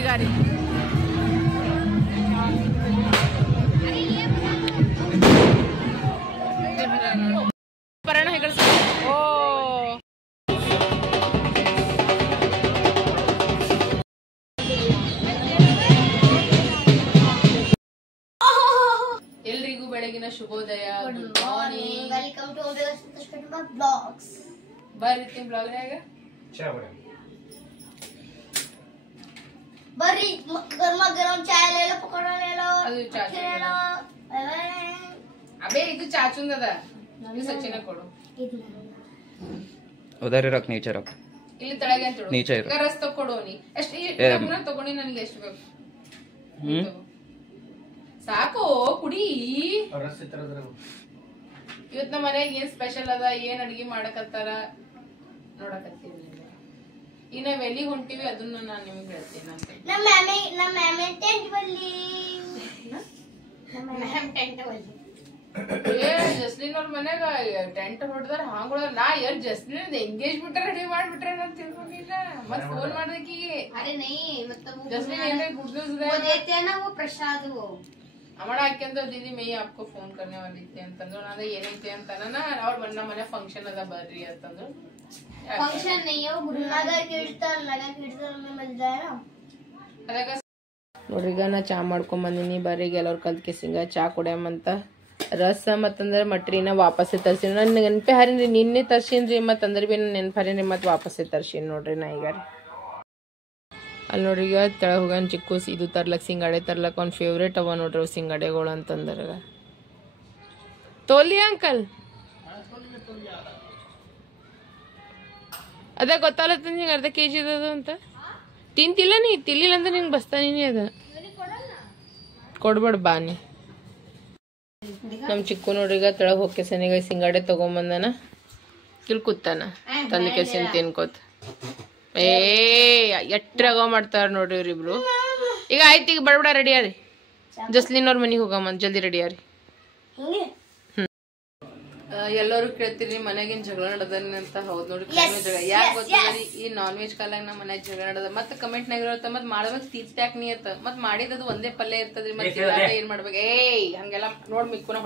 ಈಗ ರೀ ಪರಣ ಹೆಗಲ್ ಓ ಎಲ್ರಿಗೂ ಬೆಳಗಿನ ಶುಭೋದಯ. Good morning, welcome to Santosh ಕುಟುಂಬ ಬ್ಲಾಗ್ಸ್. ಬರ್ರಿ ಬ್ಲಾಗ್ನಾಗ ಬರ್ರಿ ಗರ್ಮ ಗರಂ ಚಾಯ್ ಲೇಲೋ ಪಕೋಡಾ ಲೇಲೋ ಅದು ಚಾಚು ಅಬೇ ಇದು ಚಾಚುಂದದ ಇದು ಸಚಿನ ಕೊಡು उधर रख नीचे रख ಇಲ್ಲಿ ತಳಗೆ ಅಂತ ಇಡು नीचे रख ರಸ್ ತಕೊಡು ನೀ ಎಷ್ಟು ಇದನ್ನ ತಗೊಂಡಿ ನನಗೆ ಎಷ್ಟು ಬೇಕು ಸಾಕು ಕುಡಿ. ಇವತ್ತು ನಮ್ಮ ಮನೆಗೆ ಏನ್ ಸ್ಪೆಷಲ್ ಅದ ಏನ್ ಅಡಿಗೆ ಮಾಡಕತ್ತಾರ ನೋಡಕತ್ತೀವಿ. ಈಗ ನಾವ್ ಎಲ್ಲಿಗೆ ಹೊಂಟಿವಿ ಅದನ್ನ ನಾನು ನಿಮ್ಗೆ ಹೇಳ್ತೀನಿ. ನಮ್ಮ ಮ್ಯಾಮೆ ಟೆಂಟ್ ಬಲ್ಲಿ ಜಸ್ಲಿನ್ ಅವ್ರ ಮನ್ಯಾಗ ಟೆಂಟ್ ಹೊಡೆದಾರ ಹಾಂಗಳ ನಾ ಜಸ್ಲಿನ್ ಎಂಗೇಜ್ಮೆಂಟ್ ರೆಡಿ ಮಾಡ್ಬಿಟ್ರೆ ನಾನು ತಿಳ್ಕೊಂಡಿಲ್ಲ. ಮತ್ ಫೋನ್ ಮಾಡ್ದಕ್ಕಿಗೆ जस्लीन ये गुड न्यूज वो देते हैं ना वो प्रसाद वो हमारा आके तो दीदी मैं ही आपको फोन करने वाली थी ಅಂತಂದ್ರು. ನಾನು ಏನೈತೆ ಅಂತಾನ ಅವ್ರ ನಮ್ಮ ಮನೆ ಫಂಕ್ಷನ್ ಅದ ಬರ್ರಿ ಅಂತಂದ್ರು. फंक्शन नहीं है वो नगर कीर्तन में मिल जाए ना. ಅದಕ್ಕೆ ನೋಡ್ರಿ ಈಗ ನಾ ಚಾ ಮಾಡ್ಕೊಂಡ್ ಬಂದಿನಿ. ಬರ್ರಿ ಎಲ್ಲರೂ ಕಲ್ತ್ಕೆ ಸಿಂಗ ಚಾ ಕುಡಿಯಮಂತ. ರಸ ಮತ್ತಂದ್ರೆ ಮಟ್ರಿನ ವಾಪಸ್ಸೇ ತರ್ಸಿನಿ. ನನ್ ನೆನಪೆ ಹಾರಿನ್ರಿ ನಿನ್ನೆ ತರ್ಸಿನ್ರಿ ಮತ್ತಂದ್ರೆ ಬಿ ನನ್ ನೆನಪು ಹಾರಿನ್ರಿ ಮತ್ ವಾಪಸ್ಸೇ ತರ್ಸಿನಿ ನೋಡ್ರಿ. ನಾ ಈಗ ಅಲ್ಲಿ ನೋಡ್ರಿ ಈಗ ತೆಳಗ ಹೋಗನ್ ಚಿಕ್ಕು ಇದು ತರ್ಲಕ್ ಸಿಂಗಾಡೆ ತರ್ಲಕ್ ಅವ್ನ ಫೇವ್ರೇಟ್ ಅವ ನೋಡ್ರಿ ಸಿಂಗಾಡೆಗಳು ಅಂತಂದ್ರ. ತೋಲಿ ಅಂಕಲ್ ಅದ ಗೊತ್ತಾಗತ್ತ ನಿಂಗೆ ಅರ್ಧ ಕೆಜಿ ಅದು ಅಂತ ತಿಂತಿಲ್ಲ ನೀ ತಿಲ್ಲಿಲ್ಲ ಅಂತ ನಿಂಗೆ ಬಸ್ತಾನಿ ಅದ ಕೊಡ್ಬೇಡ ಬಾನಿ. ನಮ್ ಚಿಕ್ಕು ನೋಡ್ರಿ ಈಗ ತೆಳಗ ಹೋಗಿ ಸನಿಗ ಸಿಂಗಾಡೆ ತಗೊಂಬಂದನ ಇಲ್ಲಿ ಕೂತಾನ ತಂದ ಕೆಸಿನ್ ತಿನ್ಕೋತ. ಎಟ್ರಾಗ ಮಾಡ್ತಾರ ನೋಡ್ರಿ ಇವ್ರಿಬ್ರು. ಈಗ ಆಯ್ತು ಈಗ ಬಡಬಡ ರೆಡಿ ಆರಿ ಜಸ್ಲಿನ್ ಅವ್ರ ಮನಿಗೆ ಹೋಗಮ್ಮ ಜಲ್ದಿ ರೆಡಿ ಆರಿ. ಎಲ್ಲರೂ ಕೇಳ್ತೀರಿ ಮನೆಗಿನ್ ಜಗಳ ನಡದನಿ ಅಂತ. ಹೌದ್ ನೋಡ್ರಿ ಜಗಳ ಯಾಕೆ ಗೊತ್ತದ್ರಿ ಈ ನಾನ್ ವೆಜ್ ಕಾಲಾಗ ನಮ್ಮ ಮನ್ಯಾಗ ಜಗಳ ನಡದ ಮತ್ ಕಮೆಂಟ್ ನಾಗ ಇರತ್ತ ಮತ್ ಮಾಡ್ಬೇಕು ತೀರ್ತ್ಯಾಕ್ ನೀ ಇರ್ತ ಮತ್ ಮಾಡಿದದು ಒಂದೇ ಪಲ್ಯ ಇರ್ತದ್ರಿ. ಮತ್ತೆ ಏನ್ ಮಾಡ್ಬೇಕು ಹಂಗೆಲ್ಲ ನೋಡ್ ಮಿಕ್ಕುನ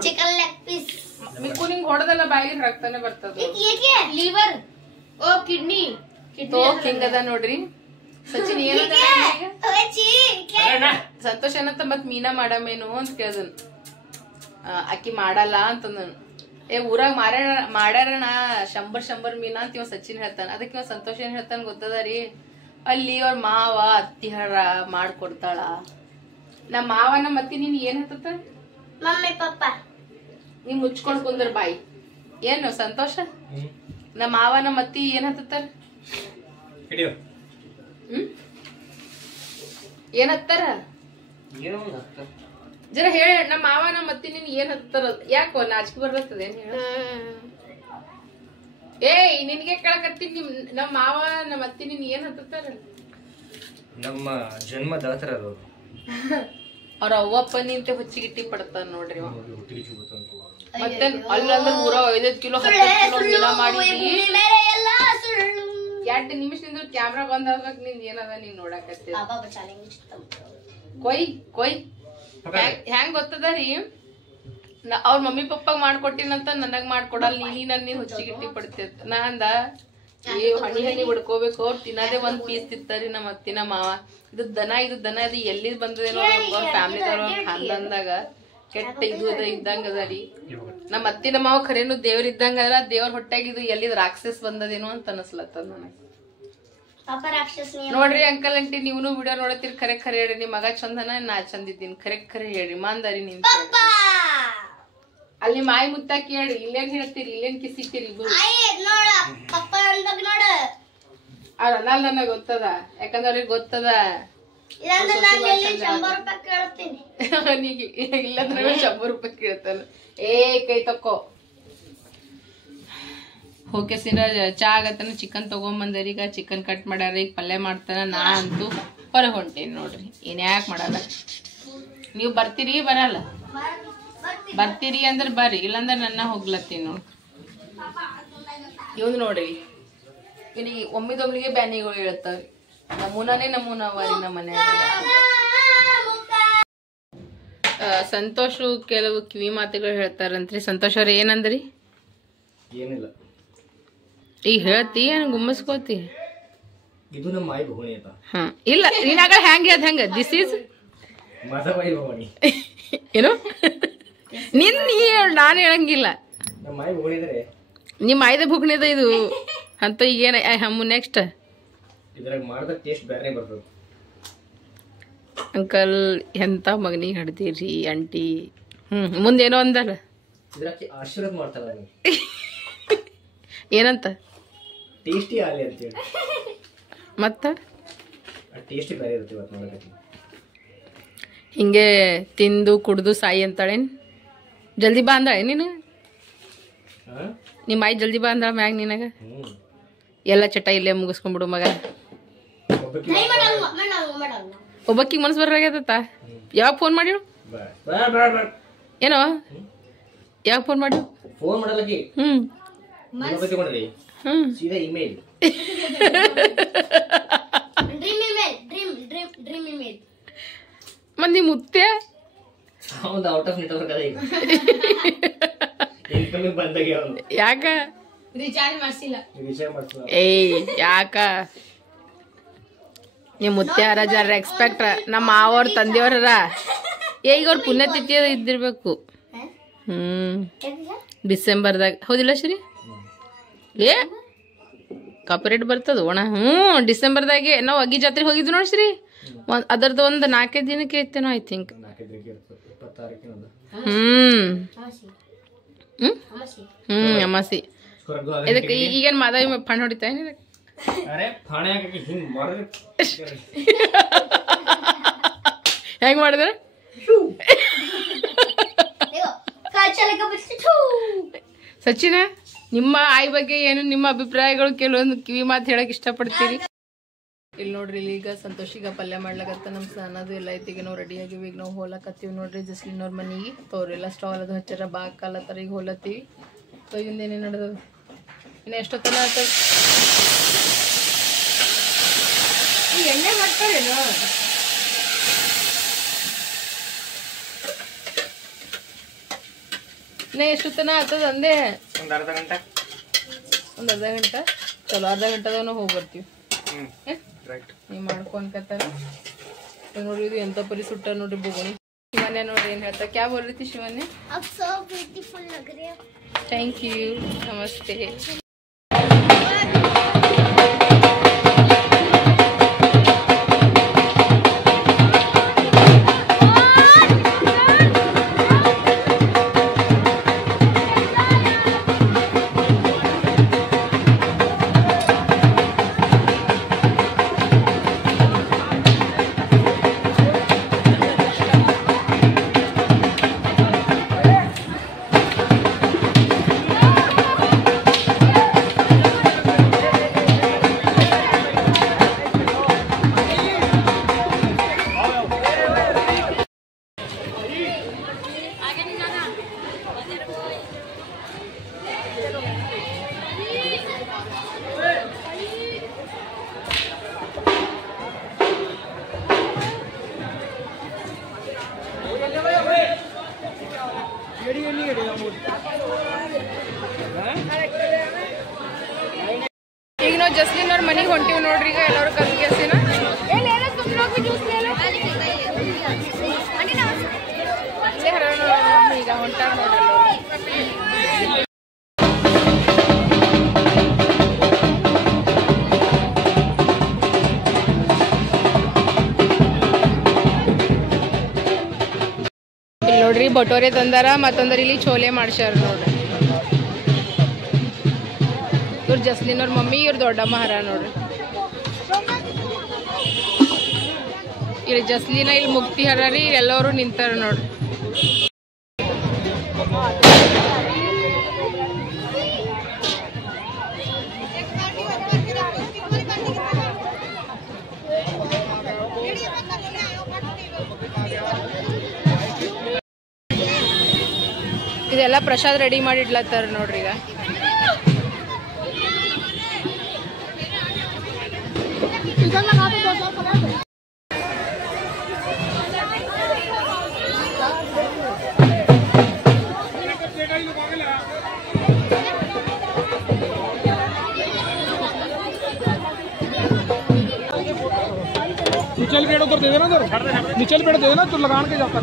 ಮಿಕ್ಕು ನಿಂಗ್ ಹೊಡೆದಲ್ಲ ಬಾಯಿಗೆ ರಕ್ತಾನೆ ಬರ್ತದ. ಲಿವರ್ ಓ ಕಿಡ್ನಿ ಹಿಂಗದ ನೋಡ್ರಿ. ಸಚಿನ್ ಏನಂತ ಸಂತೋಷ ಏನಂತ ಮತ್ ಮೀನಾ ಮಾಡಮೇನು ಅಂತ ಕೇಳ್ದನ್. ಅಕ್ಕಿ ಮಾಡಲ್ಲ ಅಂತಂದನು. ಊರಾಗ ಮಾಡ್ಯಾರಣ 100 ಮೀನಾ ಅಂತ ಇವ ಸಚಿನ್ ಹೇಳ್ತಾನ. ಅದಕ್ಕೆ ಇವ ಸಂತೋಷ ಏನ್ ಹೇಳ್ತಾನ ಗೊತ್ತದ ರೀ, ಅಲ್ಲಿ ಅವ್ರ ಮಾವ ಅತ್ತಿಹರ ಮಾಡ್ಕೊಡ್ತಾಳ. ನಮ್ಮ ಮಾವ ನಮ್ಮ ಅತ್ತಿ ನೀನ್ ಏನ್ ಹತ್ತ ಮಮ್ಮಿ ಪಪ್ಪ ನೀ ಮುಚ್ಕೊಂಡ್ ಕುಂದ್ರ ಬಾಯಿ. ಏನು ಸಂತೋಷ ನಮ್ಮ ಮಾವ ನಮ್ಮ ಅತ್ತಿ ಏನ್ ಹತ್ತಾರ ಏನ್ ಹತ್ತಾರ ಜರ ಹೇಳ. ನಮ್ಮ ಮಾವ ನಮ್ಮ ಅತ್ತಿ ನಿನ್ ಏನ್ ಹತ್ತಾರ ಯಾಕೋ ನಾಚಿಕೆ ಬರ್ತದ ಏನ್ ಹೇಳ. ನಿನ್ಗೆ ಕೇಳಕತ್ತೀನಿ ನಮ್ಮ ಮಾವ ನಮ್ಮ ಅತ್ತಿ ನಿನ್ ಏನ್ ಹತ್ತಾರ ನಮ್ಮ ಜನ್ಮದಾತರ ಅವ್ರ ಅವ್ವಪ್ಪ ನಿಂತೆ ಹೊಚ್ಚಿಗಿಟ್ಟಿ ಪಡ್ತಾರ ನೋಡ್ರಿ. ಮತ್ತೆ ಅಲ್ಲಂದ್ರೆ 105 ಕಿಲೋ 10 ಕಿಲೋ ಮೀನಾ ಮಾಡಿದ್ರಿ. 2 ನಿಮಿಷದಿಂದ ಕ್ಯಾಮ್ರಾ ಬಂದ್ ಆಗ್ಬೇಕು ನಿಂದ ಏನದ ನೀನ್ ನೋಡಕತ್ತಿ. ಕೊಯ್ ಹೆಂಗ್ ಗೊತ್ತದ ರೀ, ಅವ್ರ ಮಮ್ಮಿ ಪಪ್ಪಾಗ ಮಾಡ್ಕೊಟ್ಟಿನಂತ ನನಗ್ ಮಾಡ್ಕೊಡಲ್ಲ ನೀ ನನ್ನ ಹುಚ್ಚಿಗಿಟ್ಟಿ ಪಡ್ತಿರ್ತ. ನಾ ಅಂದ ಹಣಿ ಬಿಡ್ಕೋಬೇಕು. ಅವ್ರು ತಿನ್ನೋದೇ ಒಂದ್ ಪೀಸ್ ತಿಂತಾರಿ ನಮ್ಮ ಅತ್ತಿನ ಮಾವ. ಇದು ದನ ಇದು ಎಲ್ಲಿ ಬಂದದೇನೋ ಅವ್ರ ಫ್ಯಾಮಿಲಿದವ್ರ ಹಂದಂದಾಗ ಕೆಟ್ಟ ಇದು ಅದ ಇದ್ದಂಗ ಅದ ರೀ. ನಮ್ಮ ಅತ್ತಿನ ಮಾವ ಖರೇನು ದೇವ್ರ ಇದ್ದಂಗ ಅದ್ರ ದೇವ್ರ ಹೊಟ್ಟಾಗ ಇದು ಎಲ್ಲಿದ್ ರಾಕ್ಷಸ್ ಬಂದದೇನೋ ಅಂತ ಅನಸ್ಲತ್ತದ ನನಗ್. ನೋಡ್ರಿ ಅಂಕಲ್ ಅಂಟಿ ನೀವ್ನು ವಿಡಿಯೋ ನೋಡತ್ತೀರಿ. ಖರೆ ಹೇಳ್ರಿ ನಿಮ್ ಮಗ ಚಂದನ ನಾ ಚಂದಿದ್ದೀನಿ. ಖರೆ ಹೇಳ್ರಿ ಮಾಂದಾರಿ ನಿನ್ ಅಲ್ಲಿ ಮಾಯಿ ಮುತ್ತಾಕಿ ಹೇಳ್ರಿ. ಇಲ್ಲೇನ್ ಹೇಳ್ತೀರಿ ಇಲ್ಲೇನ್ ಕಿಸಿತೀರಿ ಇಬ್ರು. ಅವ್ರ ಅನ್ನಲ್ ನನಗ್ ಗೊತ್ತದ ಯಾಕಂದ್ರ ಅವ್ರಿಗೆ ಗೊತ್ತದ. ಇಲ್ಲಂದ್ರೆ 100 ರೂಪಾಯಿ ಕೇಳ್ತಾನ. ಕೈ ತಕ್ಕೋ ಓಕೆ ಸಿರ ಚಾ ಆಗತ್ತನ ಚಿಕನ್ ತಗೊಂಬಂದರಿ. ಈಗ ಚಿಕನ್ ಕಟ್ ಮಾಡ್ಯಾರ. ಈಗ ಪಲ್ಯ ಮಾಡ್ತಾನ. ನಾ ಅಂತೂ ಹೊರಗೆ ಹೊಂಟೇನಿ ನೋಡ್ರಿ. ಏನ್ ಯಾಕೆ ಮಾಡಲ್ಲ. ನೀವು ಬರ್ತೀರಿ ಬರಲ್ಲ? ಬರ್ತೀರಿ ಅಂದ್ರೆ ಬರ್ರಿ, ಇಲ್ಲಾಂದ್ರೆ ನನ್ನ ಹೋಗ್ಲತ್ತೀನಿ ನೋಡ್ರಿ. ಇವ್ ನೋಡ್ರಿ ಇಲ್ಲಿ ಒಮ್ಮಿದೊಮ್ಮಿಗೆ ಬ್ಯಾನಿಗಳು ಹೇಳ್ತಾವ್ರಿ. ನಮೂನಾನೇ ನಮೂನ ಅವರಿ ನಮ್ಮ ಮನ್ಯಾಗ. ಸಂತೋಷು ಕೆಲವು ಕಿವಿ ಮಾತುಗಳು ಹೇಳ್ತಾರಂತ್ರಿ. ಸಂತೋಷ್ ಅವ್ರ ಏನಂದ್ರಿ? ಏನಿಲ್ಲ, ಈಗ ಹೇಳ್ತಿ ಏನ್ ಗುಮ್ಮಸ್ಕೋತಿ? ಇದು ನಮ್ಮ ಮಾಯಿ ಭವಾನಿ ಅಂತ. ಹಾ ಇಲ್ಲ, ನೀನಾಗ ಹೆಂಗ್ ಹೇಳ್ದ ಹಂಗ ದಿಸ್ ಈಸ್ ಮಾಧವಾಯಿ ಭವಾನಿ. ಏನು ನಿನ್ ನೀ ನಾನು ಹೇಳಂಗಿಲ್ಲ. ನಮ್ಮ ಮಾಯಿ ಭವಾನಿ ಇದ್ರೆ ನಿಮ್ಮ ಆಯ್ದ ಭುಗ್ನಿದ ಇದು ಅಂತ. ಈಗೇನ ಹಮ್ಮು ನೆಕ್ಸ್ಟ್ ಇದ್ರಾಗ ಮಾಡಿದ ಟೇಸ್ಟ್ ಬೇರೆ ಬರ್ತದೆ. ಅಂಕಲ್ ಎಂತ ಮಗನಿಗೆ ಹಡ್ದಿರಿ ಆಂಟಿ. ಮುಂದೇನೋ ಅಂದಲ್ಲ, ಇದ್ರಾಕಿ ಆಶೀರ್ವಾದ ಮಾಡ್ತಾರ ನನಗೆ. ಏನಂತ? ಟೇಸ್ಟಿ ಆಗಲಿ ಅಂತೇಳಿ. ಮತ್ತ ಆ ಟೇಸ್ಟ್ ಬೇರೆ ಇರುತ್ತೆ ಇವತ್ತು ಮಾಡೋದಕ್ಕೆ. ಹಿಂಗೆ ತಿಂದು ಕುಡ್ದು ಸಾಯಿ ಅಂತಾಳೇನ್? ಜಲ್ದಿ ಬಾ ಅಂದಾಳೆ ನೀನು? ನಿಮ್ಮ ಆಯ್ ಜಲ್ದಿ ಬಾ ಅಂದಾಳ ಮ್ಯಾಗ ನಿನಗ? ಎಲ್ಲ ಚಟ ಇಲ್ಲೇ ಮುಗಿಸ್ಕೊಂಡ್ಬಿಡು ಮಗ. ಒಬ್ಬಕ್ಕಿಗೆ ಮನಸ್ಸು ಬರಾಗತ್ತ. ಯಾವಾಗ ಫೋನ್ ಮಾಡಿಳು? ಏನೋ ಯಾವಾಗ ಫೋನ್ ಮಾಡಿ? ಫೋನ್ ಮಾಡಲಕ್ಕಿ ಸೀದಾ ಇಮೇಲ್. ಮಂದಿ ಮುತ್ತೆ ಒಂದು ಔಟ್ ಆಫ್ ನೆಟ್ವರ್ಕ್ ಅದ ಈಗ. ಇನ್ಕಮಿಂಗ್ ಬಂದಾಗ ಅವನು ಯಾಕ ರಿಚಾರ್ಜ್ ಮಾಡಿಸಿಲ್ಲ. ಏಯ್ ಯಾಕ? ನಿಮ್ ಮುತ್ಯಾರ ಜರ ರೆಸ್ಪೆಕ್ಟ್. ನಮ್ಮ ಮಾವವ್ರ ತಂದೆಯವ್ರ ಈಗ ಅವ್ರ ಪುಣ್ಯತಿಥಿ ಇದ್ದಿರ್ಬೇಕು. ಡಿಸೆಂಬರ್ದಾಗ ಹೌದಿಲ್ಲ ಶ್ರೀ? ಏ ಕಾಪರೇಟ್ ಬರ್ತದ ಒಣ. ಡಿಸೆಂಬರ್ದಾಗೆ ನಾವು ಅಗ್ಗಿ ಜಾತ್ರೆಗೆ ಹೋಗಿದ್ವಿ ನೋಡಿ ಶ್ರೀ. ಅದರದ್ದು ಒಂದು 4-5 ದಿನಕ್ಕೆ ಐತೇನೋ ಐ ಥಿಂಕ್. ಅಮಾಸಿ. ಇದಕ್ಕೆ ಈಗೇನ್ ಮಾದಾವಿ ಫಂಡ್ ಹೊಡಿತಾ ಏನ್? ಹೆಂಗ್ ಮಾಡಿದ್ರ? ಸಚಿನ, ನಿಮ್ಮ ಆಯ್ ಬಗ್ಗೆ ಏನು ನಿಮ್ಮ ಅಭಿಪ್ರಾಯಗಳು? ಕೆಲವೊಂದು ಕಿವಿ ಮಾತು ಹೇಳಕ್ ಇಷ್ಟಪಡ್ತೀರಿ? ಇಲ್ಲಿ ನೋಡ್ರಿ, ಈಗ ಸಂತೋಷಿಗ ಪಲ್ಯ ಮಾಡ್ಲಾಗತ್ತ. ನಮ್ ಸ್ನಾನದು ಎಲ್ಲ ಐತಿ. ಈಗ ನಾವು ರೆಡಿ ಆಗಿವಿ. ಈಗ ನಾವು ಹೋಲಕತ್ತೀವಿ ನೋಡ್ರಿ ಜಸ್ಲಿನ್ ಅವ್ರ ಮನಿಗೆ. ತೋರೆಲ್ಲ ಸ್ಟವ್ ಅದು ಹಚ್ಚಾರ ಬಾಗ ಕಾಲತ್ತಾರ. ಈಗ ಹೋಲತ್ತೀವಿ. ಸೊ ಇವಿಂದ ಏನೇನು ನಡೆದ ಇನ್ನು ಎಷ್ಟೊತ್ತನ ಆತ ಎಣ್ಣೆ ಮಾಡ್ತಾರೇನು? ಇನ್ನ ಎಷ್ಟೊತ್ತನ ಆತದ ಅಂದೆ? ಒಂದು ಅರ್ಧ ಗಂಟೆ. ಚಲೋ, ಅರ್ಧ ಗಂಟೆದಾಗ ನಾವು ಹೋಗಿ ಬರ್ತೀವಿ. ನೀವು ಮಾಡ್ಕೊಂಡ್ಕತ್ತಾರ ನೋಡ್ರಿ. ಇದು ಎಂತ ಪರಿ ಸುಟ್ಟ ನೋಡ್ರಿ ಬುಗುಣಿ. ಶಿವನ್ಯ ನೋಡ್ರಿ ಏನ್ ಹೇಳ್ತಾ. ಕ್ಯಾ ಬೋಲ್ ರही थी ಶಿವನ್ಯ? आप so ब्यूटीफुल लग रहे हो. थैंक यू, नमस्ते. ಈಗ ನಾವು ಜಸ್ಲಿನ್ ಅವ್ರ ಮನೆಗೆ ಹೊಂಟಿವಿ ನೋಡ್ರಿ. ಈಗ ಎಲ್ಲರೂ ಕಲ್ಲು ಕೆಲ್ಸಿನ ಈಗ ಹೊಂಟಾರ ನೋಡ್ರಿ. ಇಲ್ಲಿ ನೋಡ್ರಿ ಬಟೋರೆ ತಂದಾರ. ಮತ್ತೊಂದ್ರ ಇಲ್ಲಿ ಚೋಲೆ ಮಾಡ್ಸ್ಯಾರ ನೋಡ್ರಿ. ಇವ್ರ ಜಸ್ಲಿನ್ ಅವ್ರ ಮಮ್ಮಿ, ಇವ್ರ ದೊಡ್ಡಮ್ಮ ಹರ ನೋಡ್ರಿ. ಇಲ್ಲಿ ಜಸ್ಲಿನ, ಇಲ್ಲಿ ಮುಕ್ತಿ ಹರ ರೀ. ಎಲ್ಲರೂ ನಿಂತಾರ ನೋಡ್ರಿ. ಇದೆಲ್ಲ ಪ್ರಸಾದ್ ರೆಡಿ ಮಾಡಿ ಇಡ್ಲತ್ತಾರ ನೋಡ್ರಿ. ಈಗ नीचे पेड़ उधर दे देना, उधर नीचे पेड़ दे देना तो लगान के जाता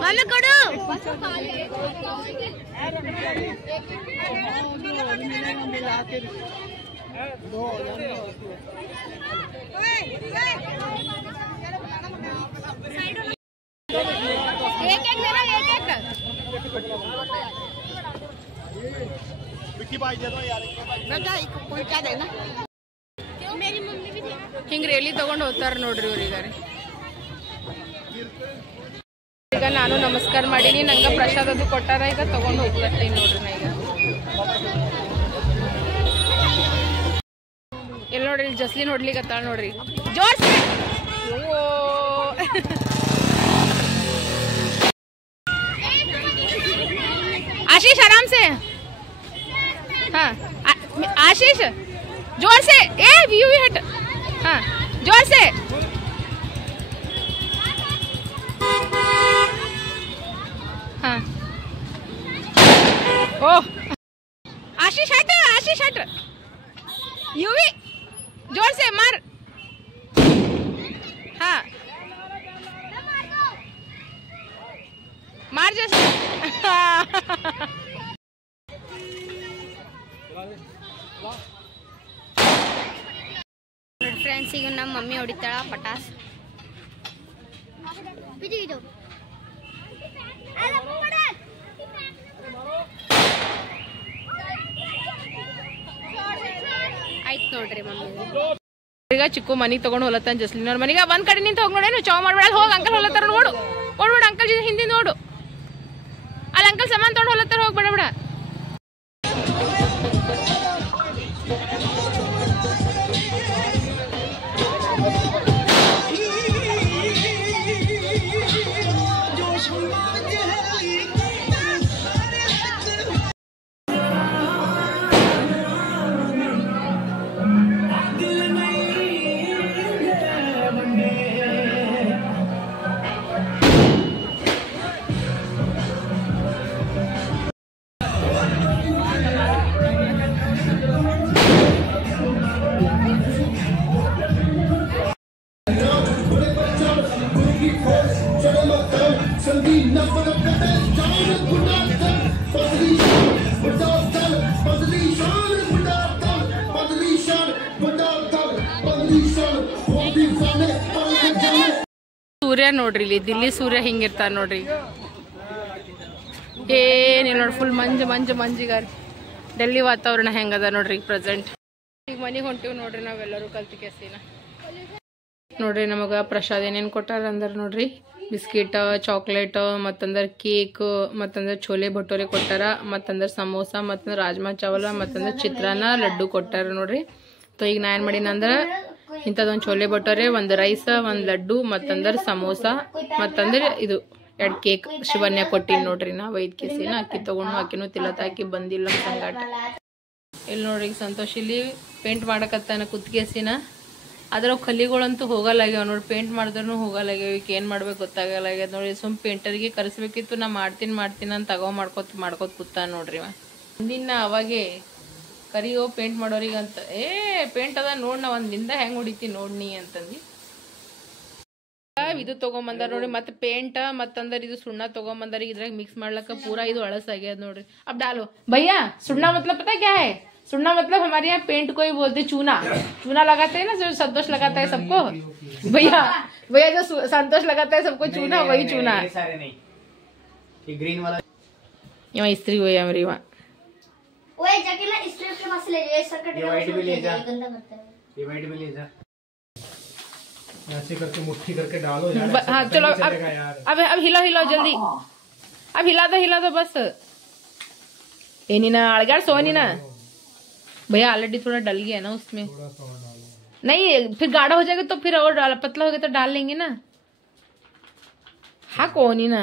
मम्मी ಕೊಡು एक एक देना, एक एक कोई क्या देना। मेरी मम्मी भी ಹಿಂಗ್ ರೇಲಿ ತಗೊಂಡು ಹೋಗ್ತಾರ ನೋಡ್ರಿ ಇವ್ರಿಗಾರಿ. ಈಗ ನಾನು ನಮಸ್ಕಾರ ಮಾಡೀನಿ, ನಂಗ ಪ್ರಸಾದ ಅದು ಕೊಟ್ಟಾರ, ಈಗ ತಗೊಂಡು ಹೋಗ್ಲತ್ತೀನಿ ನೋಡ್ರಿ ನಾ ಈಗ. ಎಲ್ಲಿ ನೋಡ್ರಿ ಇಲ್ಲಿ ಜಸ್ಲಿನ್ ಹೊಡ್ಲಿಕತ್ತಾಳ ನೋಡ್ರಿ, ಜೋರ್ಸಿ. आशीष आराम से, हाँ आशीष जोर से, ए व्यू हट, हाँ जोर से, हाँ ओह आशीष हट, आशीष हट, यूवी जोर से मार, हाँ मार जैसे ಫ್ರೆಂಡ್ಸ್ ಈಗ ನಮ್ಮ ಮಮ್ಮಿ ಹೊಡಿತಾಳ ಪಟಾಸ್. ಆಯ್ತು ನೋಡ್ರಿ ಮಮ್ಮಿ. ಈಗ ಚಿಕ್ಕು ಮನಿಗೆ ತಗೊಂಡು ಹೊಲತ್ತಾನ ಜಸ್ಲಿನ್ ಅವ್ರ ಮನೆಗೆ. ಒಂದ್ ಕಡೆ ನಿಂತು ಹೋಗಿ ನೋಡೇನು, ಚಾವ್ ಮಾಡ್ಬೇಡ, ಹೋಗಿ ಅಂಕಲ್ ಹೊಲತ್ತಾರ ನೋಡು, ನೋಡ್ಬೇಡ ಅಂಕಲ್ ಹಿಂದಿ ನೋಡು, ಅಲ್ಲಿ ಅಂಕಲ್ ಸಾಮಾನ್ ತಗೊಂಡು ಹೊಲತ್ತಾರ, ಹೋಗಿ ಬೇಡ ಬೇಡ. ಸೂರ್ಯ ನೋಡ್ರಿ, ಇಲ್ಲಿ ದಿಲ್ಲಿ ಸೂರ್ಯ ಹಿಂಗಿರ್ತಾರ ನೋಡ್ರಿ, ಏನಿಲ್ಲ ನೋಡ್ರಿ, ಫುಲ್ ಮಂಜು ಮಂಜು ಮಂಜಿಗಾರ. ಡೆಲ್ಲಿ ವಾತಾವರಣ ಹೆಂಗದ ನೋಡ್ರಿ ಪ್ರೆಸೆಂಟ್. ಈಗ ಮನೆಗೆ ಹೊಂಟಿವ್ ನೋಡ್ರಿ ನಾವೆಲ್ಲರೂ ಕಲ್ತಿ ಕೆಸಿನ. ನೋಡ್ರಿ ನಮಗ ಪ್ರಸಾದ ಏನೇನು ಕೊಟ್ಟಾರ ಅಂದ್ರೆ ನೋಡ್ರಿ, ಬಿಸ್ಕಿಟ್, ಚಾಕ್ಲೇಟ್, ಮತ್ತಂದ್ರೆ ಕೇಕ್, ಮತ್ತಂದ್ರೆ ಛೋಲೆ ಭಟೋರೆ ಕೊಟ್ಟಾರ, ಮತ್ತಂದ್ರೆ ಸಮೋಸ, ಮತ್ತಂದ್ರೆ ರಾಜ್ಮಾ ಚಾವಲ, ಮತ್ತಂದ್ರೆ ಚಿತ್ರಾನ್ನ, ಲಡ್ಡು ಕೊಟ್ಟಾರ ನೋಡ್ರಿ. ಸೊ ಈಗ ನಾ ಏನು ಮಾಡೀನಂದ್ರೆ ಇಂಥದ್ದೊಂದು ಛೋಲೆ ಭಟೋರೆ, ಒಂದು ರೈಸ್, ಒಂದು ಲಡ್ಡು, ಮತ್ತಂದ್ರೆ ಸಮೋಸ, ಮತ್ತಂದ್ರೆ ಇದು 2 ಕೇಕ್ ಶಿವನ್ಯ ಕೊಟ್ಟಿನಿ ನೋಡ್ರಿ. ನಾ 5 ಕೇಸಿನ ಅಕ್ಕಿ ತಗೊಂಡು ಅಕ್ಕಿನೂ ತಿಲ್ಲತ್ತ, ಅಕ್ಕಿ ಬಂದಿಲ್ಲ ಸಂಗಾಟ. ಇಲ್ಲಿ ನೋಡ್ರಿ ಈಗ ಸಂತೋಷ್ ಇಲ್ಲಿ ಪೇಂಟ್ ಮಾಡಕತ್ತಾನ ಕುತ್ಕೇಸಿನ. ಅದ್ರ ಕಲಿಗಳಂತೂ ಹೋಗಲ್ಲಾಗ್ಯಾವ ನೋಡ್ರಿ, ಪೇಂಟ್ ಮಾಡಿದ್ರೂ ಹೋಗಲ್ಲಾಗ್ಯಾವ. ಈಗ ಏನು ಮಾಡ್ಬೇಕು ಗೊತ್ತಾಗಲ್ಲಾಗ್ಯದ ನೋಡ್ರಿ. ಸುಮ್ ಪೇಂಟರ್ಗೆ ಕರೆಸ್ಬೇಕಿತ್ತು, ನಾ ಮಾಡ್ತೀನಿ ಅಂತ ಮಾಡ್ಕೋತ ಕೂತಾನ ನೋಡ್ರಿ. ಮುಂದಿನ ಅವಾಗೆ ಕರಿಯೋ ಪೇಂಟ್ ಮಾಡೋರಿಗಂತ, ಪೇಂಟ್ ಅದ ನೋಡ್, ನಾ ಒಂದಿಂದ ಹೆಂಗ್ ಹೊಡಿತೀನಿ ನೋಡ್ನಿ ಅಂತಂದು ಇದು ತಗೊಂಬಂದಾರ ನೋಡ್ರಿ. ಮತ್ತೆ ಪೇಂಟ್ ಮತ್ತಂದ್ರೆ ಇದು ಸುಣ್ಣ ತಗೊಂಬಂದಾರ, ಇದ್ರಾಗ ಮಿಕ್ಸ್ ಮಾಡ್ಲಕ್ಕ ಪೂರಾ ಇದು ಅಳಸಾಗ್ಯದ ನೋಡ್ರಿ. अब डालो भैया, सुन्ना मतलब पता क्या है? सुन्ना मतलब हमारे यहाँ पेंट को ही बोलते चूना. चूना लगाते हैं ना, जो संतोष लगाता है सबको. भैया जो संतोष लगाता है सबको चूना, वही चूना है. ग्रीन वाला ಇವ ಇಸ್ತ್ರಿ ಹೋಯ್ಯವ್ರಿ ಇವ ओए जाके ना स्ट्रिप के पास ले जाइए सर्किट ये वाइट भी ले जा। गंदा करता है ये वाइट भी ले जा। ऐसे करके मुट्ठी करके डालो यार, हाँ ऐसे चलो पता नहीं चलेगा यार। अब हिलाओ जल्दी अब हिला दो बस ए नीना अड़गाड़ सो नीना भैया ऑलरेडी थोड़ा डल गया है ना उसमें थोड़ा सा और डालो। नहीं फिर गाढ़ा हो जाएगा तो फिर और पतला हो गया तो डाल लेंगे ना हाँ कौन ही ना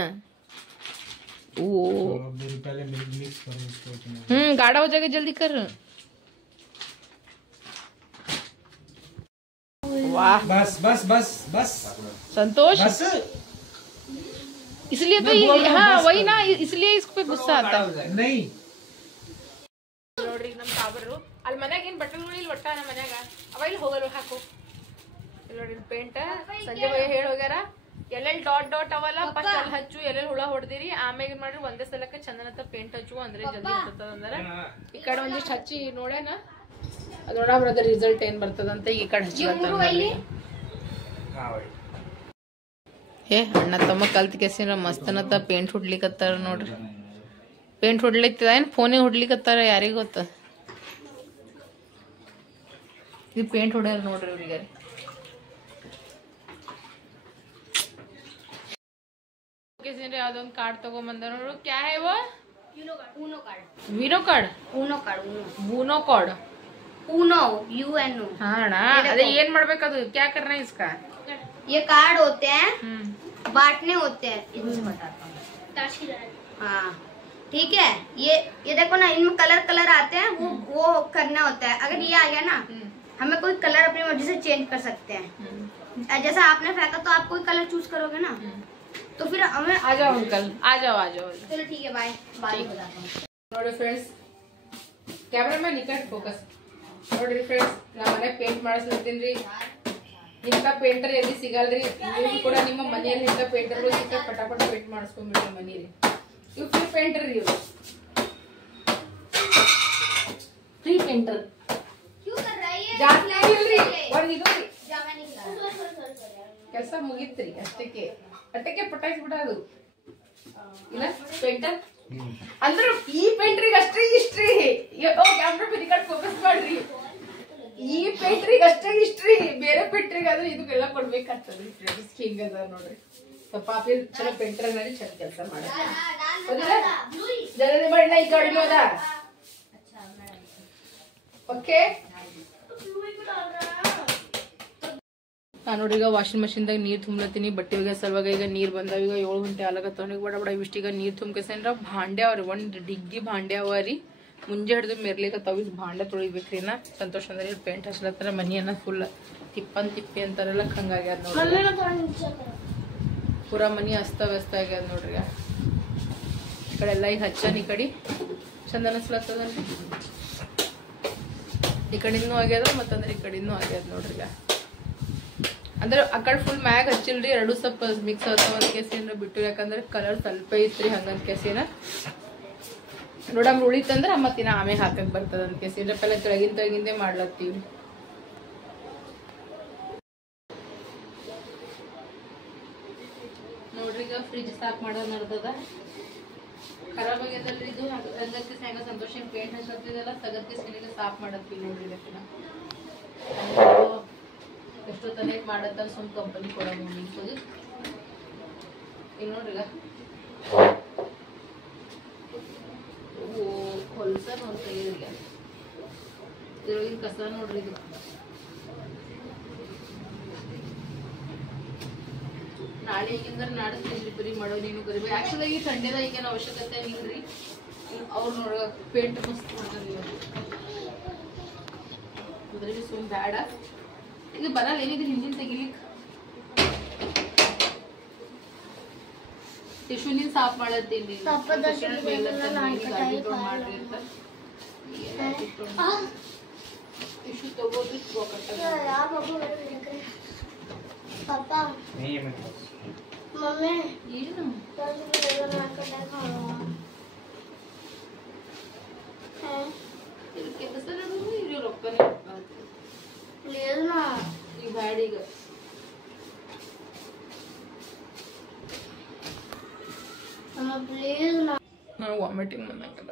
ओ चलो अब पहले मिक्स करो इसको इतना। गाढ़ा हो जाएगा जल्दी कर वाह बस बस बस बस संतोष बस इसलिए तो हाँ वही ना इसलिए इस पे गुस्सा आता है नहीं ನೋಡ್ರಿ ನಮ್ ಸಾಬರು ಅಲ್ಲಿ ಮನ್ಯಾಗ ಏನ್ ಬಟ್ಟೆಗಳು ಇಲ್ಲಿ ಒಟ್ಟ ನಮ್ಮ ಮನ್ಯಾಗ ಅವ ಇಲ್ಲಿ ಹೋಗಲ್ಲ ಹಾಕು ಇಲ್ಲಿ ನೋಡ್ರಿ ಪೇಂಟ್ ಸಂಜೆ ಬೈ ಹೇಳಿ ಹೋಗ್ಯಾರ ಎಲ್ಲೆಲ್ಲಿ ಡಾಟ್ ಅವಲ್ಲ ಫಸ್ಟ್ ಅಲ್ಲಿ ಹಚ್ಚು ಎಲ್ಲೆಲ್ಲಿ ಹುಳ ಹೊಡೆದಿರಿ ಆಮೇಲೆ ಏನ್ ಮಾಡ್ರಿ ಒಂದೇ ಸಲಕ್ಕೆ ಚಂದನತ್ತ ಪೇಂಟ್ ಹಚ್ಚು ಅಂದ್ರೆ ಜಲ್ದಿ ಬರ್ತದ ಅಂದ್ರೆ ಈ ಕಡೆ ಒಂದಿಷ್ಟು ಹಚ್ಚಿ ನೋಡೇನ ಅದ್ ನೋಡ ರಿಸಲ್ಟ್ ಏನ್ ಬರ್ತದಂತ ಈ ಕಡೆ ಹಚ್ಚಿ ಏ ಅಣ್ಣ ತಮ್ಮ ಕಲ್ತ್ ಕೆಸಿರ ಮಸ್ತನತ್ತ ಪೇಂಟ್ ಹುಡ್ಲಿಕತ್ತಾರ ನೋಡ್ರಿ ಪೇಂಟ್ ಹೊಡ್ಲಿಕ್ತದ ಏನ್ ಫೋನೇ ಹೊಡ್ಲಿಕತ್ತಾರ ಯಾರಿಗ ಗೊತ್ತ ಇದು ಪೇಂಟ್ ಹೊಡ್ಯಾರ ನೋಡ್ರಿ ಇವ್ರಿಗೆ ಯಾವ್ದೊಂದು ಕಾರ್ಡ್ ತಗೊಂಬಂದ ನೋಡ್ರು ಕ್ಯಾ ಹೇ वो वीनो कार्ड बूनो कार्ड ऊनो UNO हाँ अಣ್ಣ अरे ಏನ್ ಮಾಡ್ಬೇಕದು क्या करना है इसका ये कार्ड होते हैं बांटने होते हैं इनसे बताता हूँ हाँ ठीक है ये देखो ना इनमें कलर आते हैं वो करना होता है अगर ये आ गया ना हमें कोई कलर अपनी मर्जी से चेंज कर सकते हैं जैसा आपने फेंका तो आप कोई कलर चूज करोगे ना तो फिर हमें आ जाओ अंकल आ जाओ चलो ठीक है बाय बताता हूँ ನೋಡಿ ಫ್ರೆಂಡ್ಸ್ ಕ್ಯಾಮ್ರಾಮನ್ ಈ ಕಡೆ ಫೋಕಸ್ ನೋಡ್ರಿ ಫ್ರೆಂಡ್ಸ್ ನಾ ಮನೆ ಪೇಂಟ್ ಮಾಡಿಸ್ಲತ್ತೀನ್ರಿ ಇಂಥ ಪೇಂಟರ್ ಎಲ್ಲಿ ಸಿಗಲ್ರಿ ನೀವು ಕೂಡ ನಿಮ್ಮ ಮನೆಯಲ್ಲಿ ಇಂಥ ಪೇಂಟರ್ಗಳು ಸಿಕ್ಕ ಪಟಾಪಟ ಪೇಂಟ್ ಮಾಡಿಸ್ಕೊಂಡ್ಬಿಡ್ರಿ ಮನೇಲಿ ಇವ್ ಫ್ರೀ ಪೇಂಟರ್ ರೀ ಇವ್ರು ಫ್ರೀ ಪೇಂಟರ್ क्यों कर रहा है ये ಜಾಸ್ತಿ ಆಗಿಲ್ರಿ ಒಂದು ಇದು जामा नहीं ಕೆಲಸ ಮುಗಿತ್ರಿ ಅಷ್ಟಕ್ಕೆ ಪಟಾಕಿ ಬಿಡೋದು ಇಲ್ಲ ಪೇಂಟರ್ ಅಂದ್ರೆ ಈ ಪೇಂಟ್ರಿಗೆ ಅಷ್ಟೇ ಇಷ್ಟ್ರಿ ಕ್ಯಾಮ್ರಾ ಪಿರಿಕಟ್ ಫೋಕಸ್ ಮಾಡ್ರಿ ಈ ಪೇಂಟ್ರಿಗೆ ಅಷ್ಟೇ ಇಷ್ಟ್ರಿ ಬೇರೆ ಪೇಂಟ್ರಿಗೆ ಆದ್ರೆ ಇದಕ್ಕೆಲ್ಲ ಕೊಡ್ಬೇಕಾಗ್ತದ್ರಿ ಫ್ರೆಂಡ್ಸ್ ಹಿಂಗದ ನೋಡ್ರಿ ಪಾಪಿ ಚಲೋ ಪೇಂಟರ್ ಮಾಡಿ ಚಲೋ ಕೆಲಸ ಮಾಡಿ ಜಲ್ದಿ ಬಣ್ಣ ಈ ಕಡಿಮೆ ಅದ ಓಕೆ ನಾನು ನೋಡ್ರಿ ಈಗ ವಾಷಿಂಗ್ ಮಷಿನ್ದಾಗ ನೀರು ತುಂಬಲತ್ತೀನಿ ಬಟ್ಟೆ ಒಗೆಯೋ ಸಲುವಾಗ ಈಗ ನೀರು ಬಂದಾವ ಈಗ 7 ಗಂಟೆ ಆಗತ್ತವನಿಗೆ ಬಡ ಬಡ ಇಷ್ಟೀಗ ನೀರು ತುಂಬ್ಕೇಸಂದ್ರ ಭಾಂಡೆ ಅವ್ರಿ ಒಂದು ಡಿಗ್ಗಿ ಭಾಂಡೆ ಅವ ರೀ ಮುಂಜೆ ಹಿಡಿದು ಮೆರ್ಲಿಕತ್ತಾವ ಇದು ಭಾಂಡೆ ತೊಳಿಬೇಕ್ರಿ ನಾ ಸಂತೋಷ ಅಂದ್ರೆ ಪೇಂಟ್ ಹಚ್ಲತ್ತಾರ ಮನಿಯನ್ನ ಫುಲ್ ತಿಪ್ಪಿ ಅಂತಾರಲ್ಲ ಹಂಗಾಗ್ಯಾದ ನೋಡ್ರಿ ಪೂರಾ ಮನಿ ಅಸ್ತ ವ್ಯಸ್ತ ಆಗ್ಯಾದ ನೋಡ್ರಿ ಈ ಕಡೆ ಎಲ್ಲ ಈಗ ಹಚ್ಚನ್ ಈ ಕಡೆ ಚಂದ ಅನಿಸ್ಲತ್ತದಲ್ರಿ ಈ ಕಡೆನೂ ಆಗ್ಯದ ಮತ್ತಂದ್ರೆ ಈ ಕಡೆನೂ ಆಗ್ಯದ ನೋಡ್ರಿ ಈಗ ಅಂದ್ರೆ ಆ ಕಡೆ ಫುಲ್ ಮ್ಯಾಗ ಹಚ್ಚಿಲ್ರಿ ಎರಡು ಸ್ವಲ್ಪ ಮಿಕ್ಸ್ ಆಗ್ತಾವ ಒಂದ್ ಕೇಸಿನ ಬಿಟ್ಟು ಯಾಕಂದ್ರೆ ಕಲರ್ ಸ್ವಲ್ಪ ಐತ್ರಿ ಹಂಗಂತ ಕೇಸಿನ ನೋಡಮ್ ಉಳಿತಂದ್ರ ಮತ್ತಿನ ಆಮೇಲೆ ಹಾಕಕ್ ಬರ್ತದ ಅಂತ ಕೇಸಿನ ಪೆಲ್ಲ ತೆಳಗಿಂದೇ ಮಾಡ್ಲತ್ತೀವ್ರಿ ನೋಡ್ರಿ ಈಗ ಫ್ರಿಜ್ ಸಾಫ್ ಮಾಡೋದ್ ನಡ್ದದ ಖರಾಬ್ ಆಗ್ಯದಲ್ರಿ ಇದು ಹಂಗಕ್ಕೆ ಹೆಂಗ ಸಂತೋಷ ಪೇಂಟ್ ಹಚ್ಚತ್ತಿದೆಲ್ಲ ತಗತ್ತಿ ಸೀನಿಗೆ ಸಾಫ್ ಮಾಡತ್ತೀವಿ ನೋಡ್ರಿ ಇದಕ್ಕಿನ ಎಷ್ಟೋ ತನ ಮಾಡತ್ತ ಸುಮ್ ಕಂಪನಿ ಕೊಡ ಮುಗಿಸೋದು ಈಗ ನೋಡ್ರಿಗ ಹೊಲ್ಸ ನೋಡ್ತೀಗ ಇದ್ರೊಳಗಿನ ಕಸ ನೋಡ್ರಿ ಇದು ನಾಳೆ ಈಗಿಂದ ನಾಡಿಸ್ತೀವಿ ಬರೀ ಮಾಡೋ ನೀನು ಕರಿಬೇಕು ಆಕ್ಚುಲಿ ಈ ಸಂಡೇದಾಗ ಈಗೇನು ಅವಶ್ಯಕತೆ ಇಲ್ರಿ ಅವ್ರು ನೋಡ ಪೇಂಟ್ ಮಸ್ತ್ ಮಾಡ್ತಾರೆ ಅದ್ರಿಗೆ ಸುಮ್ ಬೇಡ ಇದು ಬರಲ್ಲ ಏನಿದ್ರೆ ಹಿಂದಿನ ತೆಗಿಲಿಕ್ಕೆ ಟಿಶ್ಯೂನಿಂದ ಸಾಫ್ ಮಾಡತ್ತೀನಿ ಟಿಶ್ಯೂ ತಗೋದು पापा नहीं है मेरे पास मम्मी ಏನು ಇದು ಕೆಲಸ ಇದು ರೊಕ್ಕನೇ లేదు నా ಈ ಬ್ಯಾಡೀಗ అమ్మ ప్లీజ్ నా ನಾವು ನನಗೆ ವಾಮಿಟಿಂಗ್ ಬಂದಂಗಲ್ಲ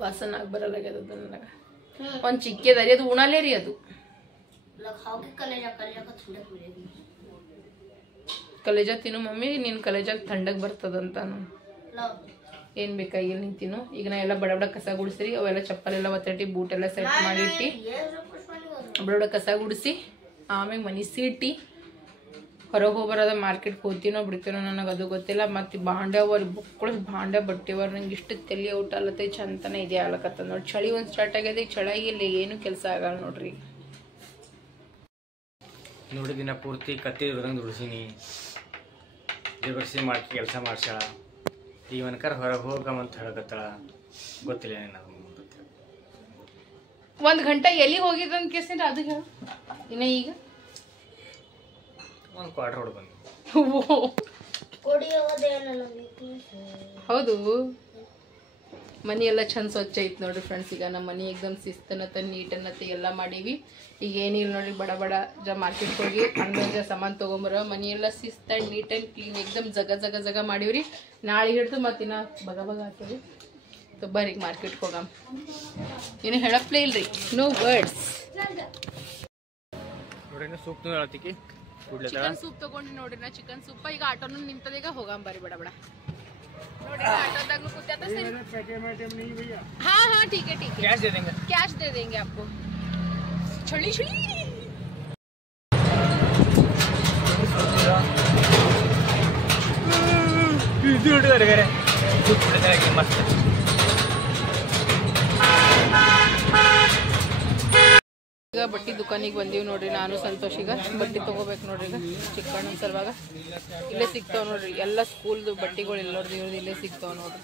ವಾಸನ ಆಗಿ ಬರಲ್ಲಾಗ್ಯದ ಅದು ನನಗೆ ಒಂದು ಚಿಕ್ಕದ ರೀ ಅದು ಉಣಲೇ ರೀ ಅದು ಕಲೇಜ ತಿನ್ನು ಮಮ್ಮಿ ನಿನ್ನ ಕಲೇಜಾಗ ಥಂಡಗೆ ಬರ್ತದಂತಾನು ಏನು ಬೇಕಾಗಿಲ್ಲ ನೀನು ತಿನ್ನು ಈಗ ನಾ ಎಲ್ಲ ಬಡ ಬಡ ಕಸ ಗುಡಿಸ್ರಿ ಅವೆಲ್ಲ ಚಪ್ಪಲೆಲ್ಲ ಒತ್ತಟಿ ಬೂಟೆಲ್ಲ ಸೆಟ್ ಮಾಡಿಟ್ಟು ಬಡ ಬಡ ಕಸ ಗುಡಿಸಿ ಆಮೇಲೆ ಮನೆ ಸೀಟಿ ಹೊರಗೆ ಹೋಗ್ಬರೋದ ಮಾರ್ಕೆಟ್ಗೆ ಹೋಗ್ತೀನೋ ಬಿಡ್ತೀನೋ ನನಗೆ ಅದು ಗೊತ್ತಿಲ್ಲ ಮತ್ತು ಭಾಂಡ್ಯವ್ರು ಬುಕ್ಕಳು ಭಾಂಡ್ಯ ಬಟ್ಟೆವ್ರು ನಂಗೆ ಇಷ್ಟು ತಲೆ ಔಟ್ ಅಲ್ಲತ್ತೆ ಚಂತನ ಇದೆ ಆಗ್ಲಕತ್ತ ನೋಡಿ ಚಳಿ ಒಂದು ಸ್ಟಾರ್ಟ್ ಆಗ್ಯದ ಈಗ ಚಳಿ ಇಲ್ಲಿ ಏನು ಕೆಲಸ ಆಗಲ್ಲ ನೋಡ್ರಿ ನೋಡಿ ದಿನ ಪೂರ್ತಿ ಕತ್ತಿ ಇರೋದಂಗೆ ದುಡಿಸೀನಿ ದೇವರ್ಸಿ ಮಾಡಿ ಕೆಲಸ ಮಾಡ್ಸ್ಯಾಳ ಈಗ ಒನ್ಕರ್ ಹೊರಗೆ ಹೋಗಮಂತ ಹೇಳಕತ್ತಾಳ ಗೊತ್ತಿಲ್ಲ ನನಗೆ ಒಂದು ಗಂಟೆ ಎಲ್ಲಿ ಹೋಗಿದ್ದಂತ ಕೇಸಿಂದ್ರೆ ಅದು ಹೇಳು ಇನ್ನ ಈಗ ಒಂದು ಕ್ವಾರ್ಟರ್ ಹೊಡ್ ಬಂದು ಹೌದು ಮನಿ ಎಲ್ಲ ಚಂದ ಸ್ವಚ್ಛ ಐತಿ ನೋಡ್ರಿ ಫ್ರೆಂಡ್ಸ್ ಈಗ ನಮ್ಮ ಮನಿ ಎಕ್ದಮ್ ಶಿಸ್ತನತ್ತ ನೀಟನ್ನತ್ತೆ ಎಲ್ಲ ಮಾಡೀವಿ ಈಗ ಏನಿಲ್ಲ ನೋಡ್ರಿ ಬಡ ಬಡ ಮಾರ್ಕೆಟ್ ಹೋಗಿ ಹಣ್ಣು ಸಾಮಾನು ತೊಗೊಂಬರೋ ಮನಿ ಎಲ್ಲ ಶಿಸ್ತ ನೀಟ್ ಆ್ಯಂಡ್ ಕ್ಲೀನ್ ಎಕ್ದಮ್ ಜಗ ಜಗ ಜಗ ಮಾಡೀವ್ರಿ ನಾಳೆ ಹಿಡ್ದು ಮತ್ತಿನ್ನ ಬಗ ಬಗ ಹಾಕೀವಿ ಬರ್ರಿ ಮಾರ್ಕೆಟ್ಗೆ ಹೋಗಮ್ ಏನು ಹೇಳಪ್ಲೇ ಇಲ್ರಿ ನೋ ವರ್ಡ್ಸ್ ನೋಡಿ ಸೂಪ್ ಹೇಳ್ತಿಕ್ಕಿ ಚಿಕನ್ ಸೂಪ್ ತಗೊಂಡಿ ನೋಡ್ರಿ ನಾ ಚಿಕನ್ ಸೂಪ್ ಈಗ ಆಟೋನು ನಿಂತದೀಗ ಹೋಗಮ್ ಬರ್ರಿ ಬಡ ಬಡ ನೋಡಿ ಆಟೋದಾಗ ಕೂತ್ಯಾತ सही हाँ हाँ ठीक है कैश दे देंगे आपको छड़ी छड़ी मस्त ಈಗ ಬಟ್ಟೆ ದುಕಾನಿಗೆ ಬಂದೀವಿ ನೋಡ್ರಿ ನಾನು ಸಂತೋಷ್ ಈಗ ಬಟ್ಟೆ ತಗೋಬೇಕು ನೋಡ್ರಿ ಈಗ ಚಿಕ್ಕಣ್ಣ ಸಲುವಾಗ ಇಲ್ಲೇ ಸಿಗ್ತಾವ ನೋಡ್ರಿ ಎಲ್ಲ ಸ್ಕೂಲ್ದು ಬಟ್ಟೆಗಳು ಎಲ್ಲ ನೋಡ್ರಿ ಇವ್ರದ್ದು ಇಲ್ಲೇ ಸಿಗ್ತಾವ ನೋಡ್ರಿ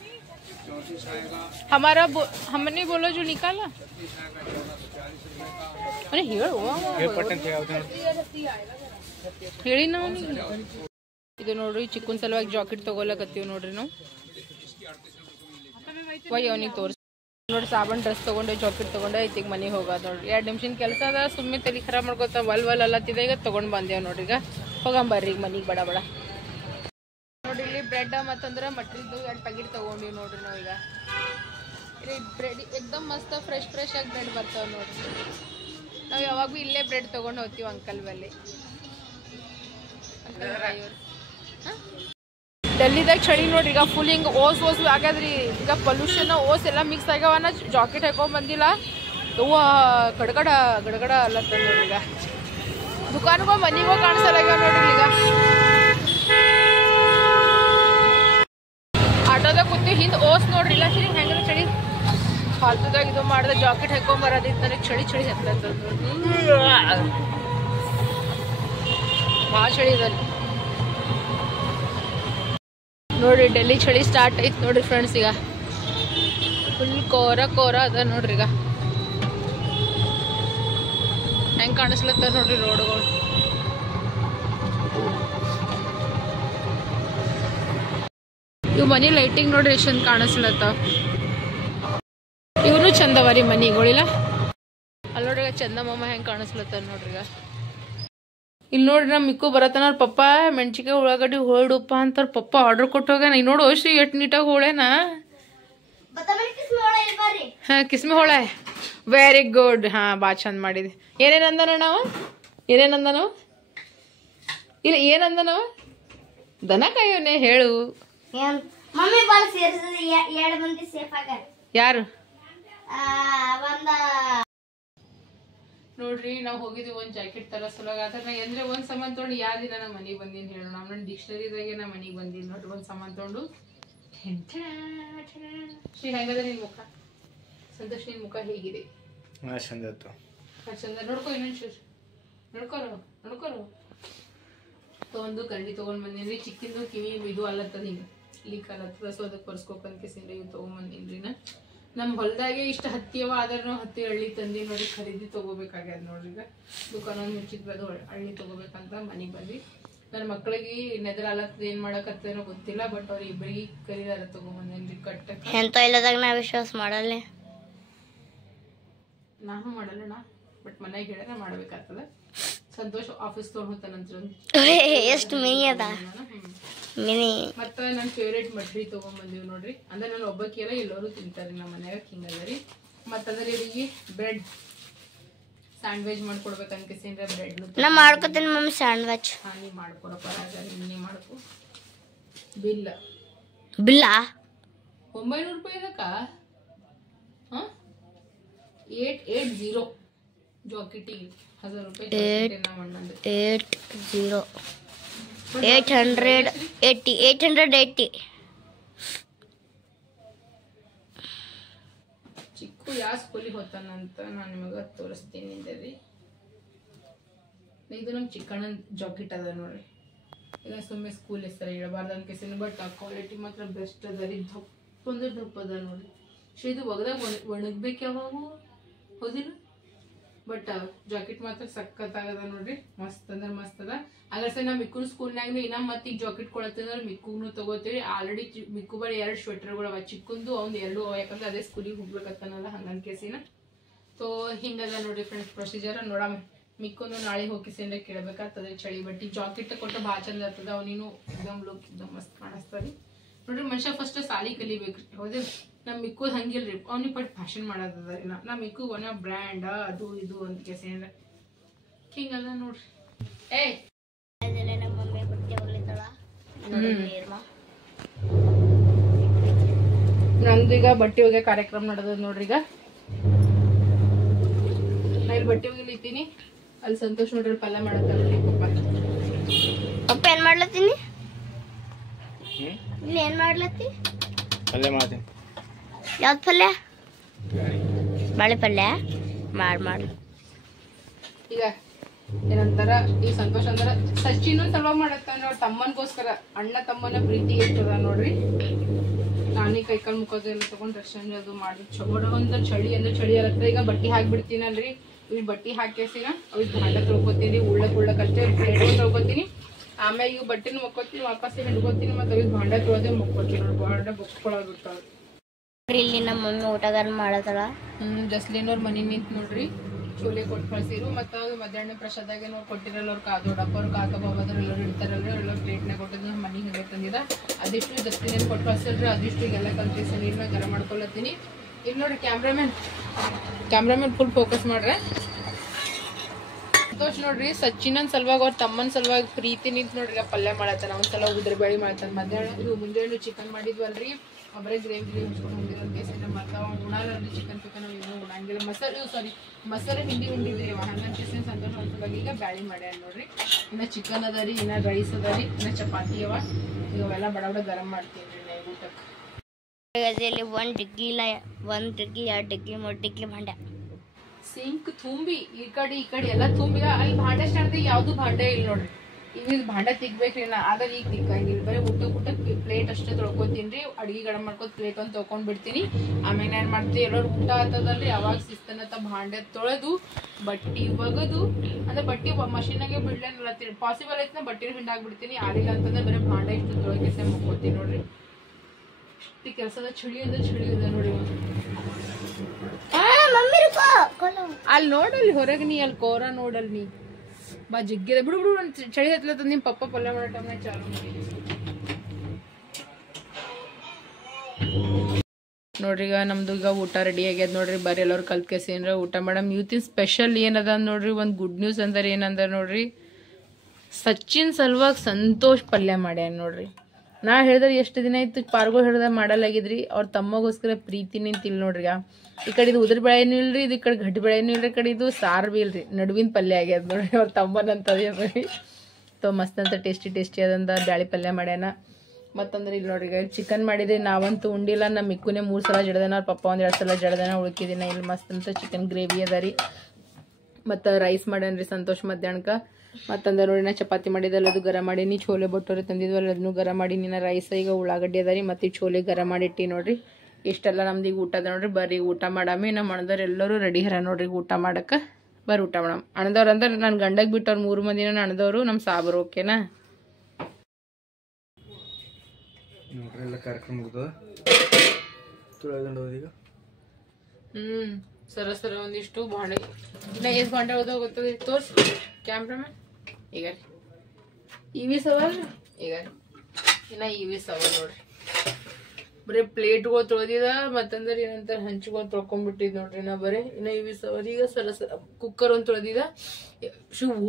हमने बोलो जो निकाला अरे ಹೇಳು ಹೇಳಿ ನಾವು ಇದು ನೋಡ್ರಿ ಚಿಕ್ಕನ್ ಸಲುವಾಗಿ ಜಾಕೆಟ್ ತಗೊಳಕತ್ತೀವಿ ನೋಡ್ರಿ ನಾವು ಅವನಿಗೆ ತೋರಿಸ್ ನೋಡಿ ಸಾಬನ್ ಡ್ರೆಸ್ ತಗೊಂಡೆ ಜಾಕೆಟ್ ತಗೊಂಡೆ ಐತಿ ಈಗ ಮನೆಗೆ ಹೋಗೋದು ನೋಡ್ರಿ 2 ನಿಮಿಷದ ಕೆಲಸ ಅದ ಸುಮ್ಮನೆ ತಲೆ ಖರಾಬ್ ಮಾಡ್ಕೊತ ವಲ್ ಅಲ್ಲತ್ತಿದೆ ಈಗ ತೊಗೊಂಡು ಬಂದೇವ್ ನೋಡ್ರಿ ಈಗ ಹೋಗಂಬರ್ರಿ ಈಗ ಮನೆಗೆ ಬಡ ಬಡ ನೋಡಿ ಇಲ್ಲಿ ಬ್ರೆಡ್ ಮತ್ತಂದ್ರೆ ಮಟ್ರಿದ್ದು 2 ಪ್ಯಾಕೆಟ್ ತೊಗೊಂಡಿವಿ ನೋಡ್ರಿ ನಾವು ಈಗ ಇಲ್ಲಿ ಬ್ರೆಡ್ ಎಕ್ದಮ್ ಮಸ್ತ್ ಫ್ರೆಶ್ ಆಗಿ ಬ್ರೆಡ್ ಬರ್ತಾವೆ ನೋಡ್ರಿ ನಾವು ಯಾವಾಗೂ ಇಲ್ಲೇ ಬ್ರೆಡ್ ತೊಗೊಂಡು ಹೋಗ್ತೀವಿ ಅಂಕಲ್ ಬಲ್ಲಿ ಡೆಲ್ಲಿದಾಗ ಚಳಿ ನೋಡ್ರಿ ಈಗ ಫುಲ್ ಹಿಂಗೆ ಓಸ್ ಆಗ್ಯದ್ರಿ ಈಗ ಪೊಲ್ಯೂಷನ್ ಓಸ್ ಎಲ್ಲ ಮಿಕ್ಸ್ ಆಗ್ಯಾವನ ಜಾಕೆಟ್ ಹಾಕೊಂಡ್ ಬಂದಿಲ್ಲ ಹೂವ ಗಡಗಡ ಅಲ್ಲತ್ತ ನೋಡ್ರಿ ಈಗ ದುಕಾನ್ಗೋ ಮನಿಗೋ ಕಾಣಿಸಲಾಗ್ಯಾವ ನೋಡ್ರಿ ಈಗ ಆಟೋದಾಗ ಕೂತಿ ಹಿಂದೆ ಓಸ್ ನೋಡ್ರಿ ಇಲ್ಲ ಸರಿ ಹೆಂಗ್ರಿ ಚಳಿ ಫಾಲ್ತುದಾಗ ಇದು ಮಾಡಿದ್ರೆ ಜಾಕೆಟ್ ಹಾಕೊಂಡ್ ಬರೋದಿತ್ತು ನನಗೆ ಚಳಿ ಹತ್ತದ ಭಾಳ ಚಳಿ ಇದಲ್ಲಿ ನೋಡ್ರಿ ಡೆಲ್ಲಿ ಚಳಿ ಸ್ಟಾರ್ಟ್ ಐತ್ ನೋಡ್ರಿ ಫ್ರೆಂಡ್ಸ್ ಈಗ ಫುಲ್ ಕೋರ ಅದ ನೋಡ್ರಿ ಈಗ ಹೆಂಗ್ ಕಾಣಿಸ್ಲತ್ತ ನೋಡ್ರಿ ರೋಡ್ಗಳು ಇವ್ ಮನಿ ಲೈಟಿಂಗ್ ನೋಡ್ರಿ ಎಷ್ಟು ಚಂದ ಕಾಣಿಸ್ಲತ್ತ ಇವನು ಚಂದವರಿ ಮನಿಗಳಿಲ್ಲ ಅಲ್ಲಿ ನೋಡ್ರಿ ಚಂದಮಾಮ ಹೆಂಗ್ ಕಾಣಿಸ್ಲತ್ತ ನೋಡ್ರಿ ಈಗ ಇಲ್ಲಿ ನೋಡ್ರಿ ನಮ್ಮ ಮಿಕ್ಕು ಬರತ್ತಾನ ಅವ್ರ ಪಪ್ಪ ಮೆಣಸಿಕಾಯಿ ಉಳ್ಳಾಗಡ್ಡಿ ಹೋಳಿಡುಪ್ಪ ಅಂತಾರ ಪಪ್ಪ ಆರ್ಡರ್ ಕೊಟ್ಟು ಹೋಗ್ಯಾನ ಈಗ ನೋಡು ಅಷ್ಟು ಎಷ್ಟು ನೀಟಾಗಿ ಹೋಳೇನಾ ಹಾ ಕಿಸ್ಮಿ ಹೋಳೆ ವೆರಿ ಗುಡ್ ಹಾ ಬಾ ಚಂದ ಮಾಡಿದೆ ಏನೇನಂದ ನಾವು ಇಲ್ಲ ಏನಂದ ನಾವು ದನ ಕಾಯೋನೆ ಹೇಳು ಯಾರು ನೋಡ್ರಿ ನಾವು ಹೋಗಿದ್ವಿ ಒಂದ್ ಜಾಕೆಟ್ ತರ ಸಲುವಾಗಿ ಆದ್ರೆ ನಾ ಅಂದ್ರೆ ಒಂದ್ ಸಾಮಾನ್ ತೊಗೊಂಡು ಯಾವ ದಿನ ನಾ ಮನೆಗೆ ಬಂದೀನಿ ಹೇಳೋಣ ನನ್ನ ಡಿಕ್ಷನರಿದಾಗೆ ನಾ ಮನೆಗೆ ಬಂದೀನಿ ನೋಡ್ರಿ ಒಂದ್ ಸಾಮಾನ್ ತೊಗೊಂಡು ಶ್ರೀ ಹೆಂಗದ ನಿನ್ ಮುಖ ಸಂತೋಷ್ ನಿನ್ ಮುಖ ಹೇಗಿದೆ ಚಂದ ನೋಡ್ಕೊ ಇನ್ನೊಂದು ನೋಡ್ಕೊರು ಒಂದು ಕರಡಿ ತಗೊಂಡ್ ಬಂದೀನಿ ಚಿಕ್ಕಿಂದು ಕಿವಿ ಇದು ಅಲ್ಲತ್ತದ ಹಿಂಗ ಲೀಕ್ ಅಲ್ಲತ್ತದ ಸೊ ಅದಕ್ಕೆ ಕೊರ್ಸ್ಕೋಕಂತ ಇವು ತಗೊಂಡ್ ಬಂದೀನ್ರಿ ನಮ್ಮ ಹೊಲದಾಗೆ ಇಷ್ಟು ಹತ್ತಿಯವ ಆದ್ರೆ ನಾವು ಹತ್ತಿ ಹಳ್ಳಿ ತಂದಿ ನೋಡಿ ಖರೀದಿ ತಗೋಬೇಕಾಗ್ಯದ ನೋಡ್ರಿ ಈಗ ದುಕಾನ ಮುಚ್ಚಿದ್ವಿ ಹಳ್ಳಿ ತಗೋಬೇಕಂತ ಮನೆಗೆ ಬಂದ್ವಿ ನನ್ನ ಮಕ್ಳಿಗೆ ನೆದ್ರ ಅಲತ್ತದ ಏನ್ ಮಾಡಕತ್ತೇನೋ ಗೊತ್ತಿಲ್ಲ ಬಟ್ ಅವ್ರ ಇಬ್ಬರಿಗೆ ಕರೀದಾರ ತಗೊಂಬಂದೇನ್ರಿ ಕಟ್ಟಕ್ಕೆ ಎಂತ ಇಲ್ಲದಾಗ ನಾ ವಿಶ್ವಾಸ ಮಾಡಲ್ಲ ನಾನು ಮಾಡಲ್ಲ ಬಟ್ ಮನೆಗೆ ಹೇಳ ಮಾಡ್ಬೇಕಾಗ್ತದ ಸಂತೋಷ್ ಆಫೀಸ್ ತೊಗೊಂಡ್ ಹೋಗ್ತಾನಂತ್ರ ಎಷ್ಟು ಮಿನಿ ಅದ ಮಿನಿ. ಮತ್ತ ನನ್ನ ಫೇವ್ರೇಟ್ ಮಟ್ರಿ ತಗೊಂಡ್ಬಂದಿವಿ ನೋಡ್ರಿ. ಅಂದ್ರೆ ನಾನು ಒಬ್ಬಕ್ಕೆ ಎಲ್ಲ ಎಲ್ಲರೂ ತಿಂತಾರೆ ನಮ್ಮ ಮನ್ಯಾಗ, ಹಿಂಗದ ರೀ. ಮತ್ತಂದ್ರೆ ಇವರಿಗೆ ಬ್ರೆಡ್ ಸ್ಯಾಂಡ್ವಿಚ್ ಮಾಡ್ಕೊಡ್ಬೇಕು ಅನ್ಕೇಸಿಂದ್ರೆ ಬ್ರೆಡ್ ನಾ ಮಾಡ್ಕೊತೀನಿ ಮಮ್ಮಿ ಸ್ಯಾಂಡ್ವಿಚ್. ನೀ ಮಾಡ್ಕೊಡಪ್ಪ ರಾಜ, ನೀ ಮಾಡ್ಕೊ. ಬಿಲ್ ಬಿಲ್ಲ 900 ರೂಪಾಯಿ ಇದಕ್ಕ 880 ಜಾಕೆಟಿಗೆ 1000 ರೂಪಾಯಿ ಜಾಕೆಟ್ ನಮ್ಮ ಅಣ್ಣಂದು 880 ಚಿಕ್ಕು ಯಾವ ಸ್ಕೂಲಿಗೆ ಹೋಗ್ತಾನಂತ ನಾನು ನಿಮಗೆ ತೋರಿಸ್ತೀನಿ ರೀ. ಇದು ನಮ್ಮ ಚಿಕ್ಕಣ್ಣನ ಜಾಕೆಟ್ ಅದ ನೋಡ್ರಿ. ಈಗ ಸುಮ್ಮನೆ ಸ್ಕೂಲ್ ಹೆಸರು ಹೇಳಬಾರ್ದು ಅನ್ಕೇಸಿನ, ಬಟ್ ಆ ಕ್ವಾಲಿಟಿ ಮಾತ್ರ ಬೆಸ್ಟ್ ಅದ ರೀ. ದಪ್ಪ ಅಂದ್ರೆ ದಪ್ಪ ಅದ ನೋಡ್ರಿ. ಇದು ಒಗದಾಗ ಒಣಗ್ಬೇಕು ಯಾವಾಗೂ, ಹೌದಿಲ್ಲ? ಬಟ್ ಜಾಕೆಟ್ ಮಾತ್ರ ಸಖತ್ತಾಗದ ನೋಡ್ರಿ. ಮಸ್ತ್ ಅಂದ್ರೆ ಮಸ್ತ್ ಅದ. ಅದ್ರ ಸರ್ ನಾವು ಮಿಕ್ಕು ಸ್ಕೂಲ್ನಾಗ ಇನ್ನ ಮತ್ತೆ ಈಗ ಜಾಕೆಟ್ ಕೊಡತ್ತಂದ್ರೆ ಮಿಕ್ಕುನು ತಗೋತೀವಿ. ಆಲ್ರೆಡಿ ಮಿಕ್ಕು ಬರೀ 2 ಸ್ವೆಟರ್ಗಳು ಅವ, ಚಿಕ್ಕಂದು ಅವ್ನು 2 ಅವ. ಯಾಕಂದ್ರೆ ಅದೇ ಸ್ಕೂಲಿಗೆ ಹೋಗ್ಬೇಕಂತಾನಲ್ಲ ಹಂಗನ್ ಕೇಸಿನ. ಸೊ ಹಿಂಗದ ನೋಡ್ರಿ ಫ್ರೆಂಡ್ಸ್ ಪ್ರೊಸೀಜರ್. ನೋಡಮ್ಮ ಮಿಕ್ಕೊಂದು ನಾಳೆ ಹೋಗಿಸಿಂದ ಕೇಳ್ಬೇಕಾಗ್ತದೆ. ಚಳಿ ಬಟ್ಟಿ ಜಾಕೆಟ್ ಕೊಟ್ಟು ಭಾಳ ಚಂದ ಇರ್ತದ. ಅವನಿನು ಎಕ್ದಮ್ ಲುಕ್ ಎಕ್ದಮ್ ಮಸ್ತ್ ಕಾಣಿಸ್ತಾರಿ ನೋಡ್ರಿ. ಮನುಷ್ಯ ಫಸ್ಟ್ ಸಾಲಿ ಕಲಿಬೇಕ್ರಿ, ಹೌದೇ? ನಮ್ ಮಿಕ್ಕೋದ್ ಹಂಗಿಲ್ರಿ, ಅವ್ನಿಗೆ ಪಟ್ ಭಾಷಣ ಮಾಡೋದದ ರೀ. ನಮ್ ಮಿಕ್ಕು ಒನ ಬ್ರ್ಯಾಂಡ್ ಅದು ಇದು ಅಂತ ಕೇಸಿಂದ ಹಿಂಗದ ನೋಡ್ರಿ. ನಮ್ದೀಗ ಬಟ್ಟೆ ಒಗೆ ಕಾರ್ಯಕ್ರಮ ನಡೆದ ನೋಡ್ರಿ. ಈಗ ನಾ ಇಲ್ಲಿ ಬಟ್ಟೆ ಒಗಿಲಿತ್ತೀನಿ, ಅಲ್ಲಿ ಸಂತೋಷ್ ನೋಡ್ರಿ ಪಲ್ಯ ಮಾಡತ್ತಾರ್ರಿ ಪಪ್ಪ ಏನ್ ಮಾಡ್ಲತ್ತೀನಿ? ಇಲ್ಲಿ ಏನ್ ಮಾಡ್ಲತ್ತಿ? ಪಲ್ಯ ಮಾಡ್ತೀನಿ. ಯಾವ್ದು ಪಲ್ಯ? ಬಾಳೆ ಪಲ್ಯ ಮಾಡಿ. ಈಗ ಏನಂತಾರ ಈ ಸಂತೋಷ ಅಂದ್ರ ಸಚಿನ್ ಸಲುವಾಗಿ ಮಾಡತ್ತಾನ ಅವ್ರ ತಮ್ಮನ್ಗೋಸ್ಕರ. ಅಣ್ಣ ತಮ್ಮನ ಪ್ರೀತಿ ಇರ್ತದ ನೋಡ್ರಿ. ನಾನೀ ಕೈಕಾಲ್ ಮುಖದೆಲ್ಲ ತಗೊಂಡ್ ರಕ್ಷಣೆ ಅದು ಮಾಡಿ ಒಂದು ಚಳಿ ಅಂದ್ರೆ ಚಳಿ ಇರತ್ತ. ಈಗ ಬಟ್ಟೆ ಹಾಕ್ಬಿಡ್ತೀನಲ್ರಿ. ಈಗ ಬಟ್ಟೆ ಹಾಕಿಸಿನ ಅವ್ರಿಗೆ ಭಾಂಡ ತೊಳ್ಕೊತೀನಿ, ಉಳ್ಳಕ್ ಅಷ್ಟೇ ಪ್ಲೇಟ್ ತೊಳ್ಕೊತೀನಿ. ಆಮ್ಯಾಗ ಈಗ ಬಟ್ಟೆನ ಮಕ್ಕೋತೀನಿ, ವಾಪಸ್ ಹಿಡ್ಕೊತೀನಿ, ಮತ್ತೆ ಅವ್ರಿಗೆ ಭಾಂಡ ತೊಳೆದೇ ಮಕ್ಕೋತೀನಿ ನೋಡಿ. ಭಾಂಡ ಬುಕ್ಕೊಳಗಿರ್ತಾವ. ಇಲ್ಲಿ ನಮ್ಮ ಮಮ್ಮಿ ಊಟಗಾರ ಮಾಡತಾಳ. ಜಸ್ಲಿನ್ ಅವ್ರ ಮನಿ ನಿಂತ ನೋಡ್ರಿ ಚೋಲೆ ಕೊಟ್ಟು ಕಳ್ಸಿರು. ಮತ್ತು ಮಧ್ಯಾಹ್ನ ಪ್ರಸಾದಾಗ ನಾವು ಕೊಟ್ಟಿರಲ್ಲ ಅವ್ರು ದೊಡ್ಡಪ್ಪ ಅವ್ರು ಕಾಕ ಬಾಬಾದ್ರು ಎಲ್ಲರೂ ಇರ್ತಾರಲ್ರಿ. ಎಲ್ಲರೂ ಪ್ಲೇಟ್ನಾಗ ಕೊಟ್ಟಿದ್ದು ನಮ್ಮ ಮನೆಗೆ ಹಿಂಗೆ ತಂದಿದ. ಅದಿಷ್ಟು ಜಸ್ಲಿನ್ ಕೊಟ್ಟು ಕಳ್ಸಿಲ್ರಿ. ಅದಿಷ್ಟು ಈಗೆಲ್ಲ ಕಲ್ತಿಸಿ ನೀರ್ನಾಗ ಗರಂ ಮಾಡ್ಕೊಳತ್ತೀನಿ. ಇಲ್ಲಿ ನೋಡ್ರಿ ಕ್ಯಾಮ್ರಾಮನ್ ಫುಲ್ ಫೋಕಸ್ ಮಾಡ್ರೆ. ಸಂತೋಷ್ ನೋಡ್ರಿ ಸಚಿನನ್ ಸಲುವಾಗಿ ಅವ್ರ ತಮ್ಮನ ಸಲುವಾಗಿ ಪ್ರೀತಿ ನಿಂತ ನೋಡ್ರಿ ಪಲ್ಯ ಮಾಡತ್ತಾನ. ಅವ್ನ ಸಲ ಉದ್ರ ಬೇಳೆ ಮಾಡ್ತಾನ. ಮಧ್ಯಾಹ್ನ ಮುಂಜಾನೆ ಚಿಕನ್ ಮಾಡಿದ್ವಲ್ರಿ, ಒಬ್ಬರೇ ಗ್ರೇವಿ ಹಚ್ಕೊಂಡು ಹೊಂದಿರೋ ಕೇಸಿನ. ಮತ್ತು ಅವ್ನು ಉಣಾಲಲ್ಲಿ ಚಿಕನ್ ಏನೂ ಉಣಂಗಿಲ್ಲ. ಮೊಸರು ಹಿಂಡಿದ್ರಿ ಅವ ಹಂಗನ್ ಕೇಸಿನ ಸಂತೋಷ ಸಲುವಾಗಿ ಈಗ ಬ್ಯಾಳಿ ಮಾಡ್ಯಾರ ನೋಡ್ರಿ. ಇನ್ನು ಚಿಕನ್ ಅದ ರೀ, ಇನ್ನು ರೈಸ್ ಅದ ರೀ, ಇನ್ನು ಚಪಾತಿ ಅವ. ಈಗ ಅವೆಲ್ಲ ಬಡ ಗರಂ ಮಾಡ್ತೀನಿ ರೀ ನಾ ಊಟಕ್ಕೆ. 1 ಡಿಗ್ಗಿ ಇಲ್ಲ, 1 ಡಿಗ್ಗಿ 2 ಡಿಗ್ಗಿ 3 ಡಿಗ್ಗಿ ಭಾಂಡ ಸಿಂಕ್ ತುಂಬಿ ಈ ಕಡೆ ಎಲ್ಲ ತುಂಬಿ. ಅಲ್ಲಿ ಭಾಂಡ ಸ್ಟಾರ್ಟ್ ಯಾವ್ದು ಭಾಂಡ ಇಲ್ಲ ನೋಡ್ರಿ. ಈಗ ಭಾಂಡ ತಿಗ್ಬೇಕ್ರಿ ನಾ. ಆದ್ರೆ ಈಗ ತಿಕ್ಕಂಗಿಲ್ಲ, ಬರೀ ಊಟಕ್ಕೆ ಪ್ಲೇಟ್ ಅಷ್ಟೇ ತೊಳ್ಕೊತೀನಿ. ಅಡ್ಗೆ ಗರಂ ಮಾಡ್ಕೊತ ಪ್ಲೇಟ್ ಒಂದು ತೊಗೊಂಡ್ ಬಿಡ್ತೀನಿ. ಆಮೇಲೆ ಏನ್ ಮಾಡ್ತೀವಿ, ಎಲ್ಲರೂ ಊಟ ಆತದಲ್ರಿ ಅವಾಗ ಶಿಸ್ತನತ್ತ ಭಾಂಡೆ ತೊಳೆದು ಬಟ್ಟಿ ಒಗದು, ಅಂದ್ರೆ ಬಟ್ಟಿ ಮಷೀನಾಗೆ ಬಿಡ್ಲೇನಲ್ಲ ಪಾಸಿಬಲ್ ಐತಿ. ಬಟ್ಟೆ ಹಿಂಡಾಕ್ಬಿಡ್ತೀನಿ. ಆಲಿಲ್ಲ ಅಂತಂದ್ರೆ ಬರೀ ಭಾಂಡ ಇಷ್ಟು ತೊಳಕೆಸೆ ಮುಕ್ಕೋತೀನಿ ನೋಡ್ರಿ. ಇಷ್ಟು ಕೆಲಸದ ಚಳಿ ಅದ ನೋಡಿ. ಅಲ್ಲಿ ನೋಡಲ್ಲಿ ಹೊರಗೆ ನೀ ಅಲ್ಲಿ ಕೋರ ನೋಡಲ್ ನೀ ಬಾ ಜಿಗ್ಗಿದೆ. ಬಿಡು ಚಳಿ ಹತ್ಲತ್ತ. ನಿಮ್ ಪಪ್ಪ ಪಲ್ಯ ಮಾಡೋ ಟೈಮ್ನಾಗ ಚಾಲು ಮಾಡಿ ನೋಡ್ರಿ. ಈಗ ನಮ್ದು ಈಗ ಊಟ ರೆಡಿ ಆಗ್ಯದ ನೋಡ್ರಿ. ಬರೀ ಎಲ್ಲರೂ ಕಲ್ತ್ಕೇಸಿ ಏನ್ರ ಊಟ ಮಾಡಮ್. ಇವತ್ತಿನ ಸ್ಪೆಷಲ್ ಏನದ ನೋಡ್ರಿ, ಒಂದು ಗುಡ್ ನ್ಯೂಸ್ ಅಂದ್ರೆ ಏನಂದ್ರೆ ನೋಡ್ರಿ, ಸಚಿನ್ ಸಲುವಾಗಿ ಸಂತೋಷ್ ಪಲ್ಯ ಮಾಡ್ಯಾನ ನೋಡ್ರಿ. ನಾ ಹೇಳಿದ್ರೆ ಎಷ್ಟು ದಿನ ಇತ್ತು ಪಾರ್ಗೋ ಹಿಡ್ದ ಮಾಡಲಾಗಿದ್ರಿ. ಅವ್ರ ತಮ್ಮಗೋಸ್ಕರ ಪ್ರೀತಿ ನಿಂತಿಲ್ ನೋಡ್ರಿ. ಈ ಕಡೆ ಇದು ಉದ್ರ ಬೆಳೆನೂ ಇಲ್ರಿ, ಇದು ಈ ಕಡೆ ಗಟ್ಟಿ ಬೆಳೆನೂ ಇಲ್ರಿ, ಈ ಕಡೆ ಇದು ಸಾರು ಬಿ ಇಲ್ರಿ, ನಡುವಿನ ಪಲ್ಯ ಆಗ್ಯದ ನೋಡ್ರಿ. ಅವ್ರ ತಮ್ಮನಂತದ್ರಿ. ಮಸ್ತ್ ಅಂತ ಟೇಸ್ಟಿ ಅದಂದ ಬ್ಯಾಳಿ ಪಲ್ಯ ಮಾಡ್ಯಾನ. ಮತ್ತಂದ್ರೆ ಇಲ್ಲಿ ನೋಡ್ರಿ ಈಗ ಚಿಕನ್ ಮಾಡಿದ್ರಿ. ನಾವಂತೂ ಉಂಡಿಲ್ಲ. ನಮ್ಮ ಮಿಕ್ಕುನೇ 3 ಸಲ ಜಡ್ದನ, ಅವ್ರ ಪಪ್ಪ 1-2 ಸಲ ಜಡ್ದನ, ಉಳ್ಕಿದಿನ. ಇಲ್ಲಿ ಮಸ್ತ್ ಅಂತ ಚಿಕನ್ ಗ್ರೇವಿ ಅದ ರೀ. ಮತ್ತು ರೈಸ್ ಮಾಡ್ಯಾನ್ರಿ ಸಂತೋಷ್ ಮಧ್ಯಾಹ್ನಕ್ಕೆ. ಮತ್ತಂದ್ರೆ ನೋಡಿ ನಾ ಚಪಾತಿ ಮಾಡಿದಲ್ಲ ಅದು ಗರಂ ಮಾಡೀನಿ. ಛೋಲೆ ಬಟ್ಟೋರೆ ತಂದಿದ್ವಲ್ಲ ಅದನ್ನು ಗರಂ ಮಾಡೀನಿ. ನಾ ರೈಸ್ ಈಗ ಉಳ್ಳಾಗಡ್ಡಿ ಅದ ರೀ, ಮತ್ತು ಈ ಛೋಲೆ ಗರಂ ಮಾಡಿಟ್ಟಿ ನೋಡ್ರಿ. ಇಷ್ಟೆಲ್ಲ ನಮ್ದು ಈಗ ಊಟ ಅದ ನೋಡ್ರಿ. ಬರ್ರಿ ಊಟ ಮಾಡಾಮಿ. ನಮ್ಮ ಅಣ್ಣದವ್ರು ಎಲ್ಲರೂ ರೆಡಿ ಹರ ನೋಡ್ರಿ ಊಟ ಮಾಡಕ್ಕೆ. ಬರ್ರಿ ಊಟ ಮಾಡಮ್. ಅಣ್ಣದವ್ರು ಅಂದ್ರೆ ನನ್ನ ಗಂಡಗೆ ಬಿಟ್ಟು ಅವ್ರು 3 ಮಂದಿನ ಅಣ್ಣದವರು, ನಮ್ಮ ಸಾಬರು. ಓಕೆನಾ ನೋಡ್ರಿ ಎಲ್ಲ ಕಾರ್ಯಕ್ರಮ ಮುಗ್ದದ. ಈಗ ಸರ ಒಂದಿಷ್ಟು ಬಾಂಡೆ ಇನ್ನ ಎಷ್ಟು ಬಾಂಡೆ ಹೋದ ಗೊತ್ತದ ತೋರ್ಸಿ. ಕ್ಯಾಮ್ರಾಮನ್ ಈಗ ಇವಿ ಸವಾಲ್ ಈಗ ಇನ್ನ ಇವಿ ಸವಾಲ್ ನೋಡ್ರಿ ಬರೀ ಪ್ಲೇಟ್ಗಳು ತೊಳೆದಿದ ಮತ್ತಂದ್ರೆ ಏನಂತಾರೆ ಹಂಚ್ಕೊಂಡು ತೊಳ್ಕೊಂಡ್ಬಿಟ್ಟಿದ್ ನೋಡ್ರಿ ನಾ ಬರೀ ಇನ್ನ ಇವಿ ಸವಾಲ್ ಈಗ ಸರ ಕುಕ್ಕರ್ ಒಂದು ತೊಳೆದಿದ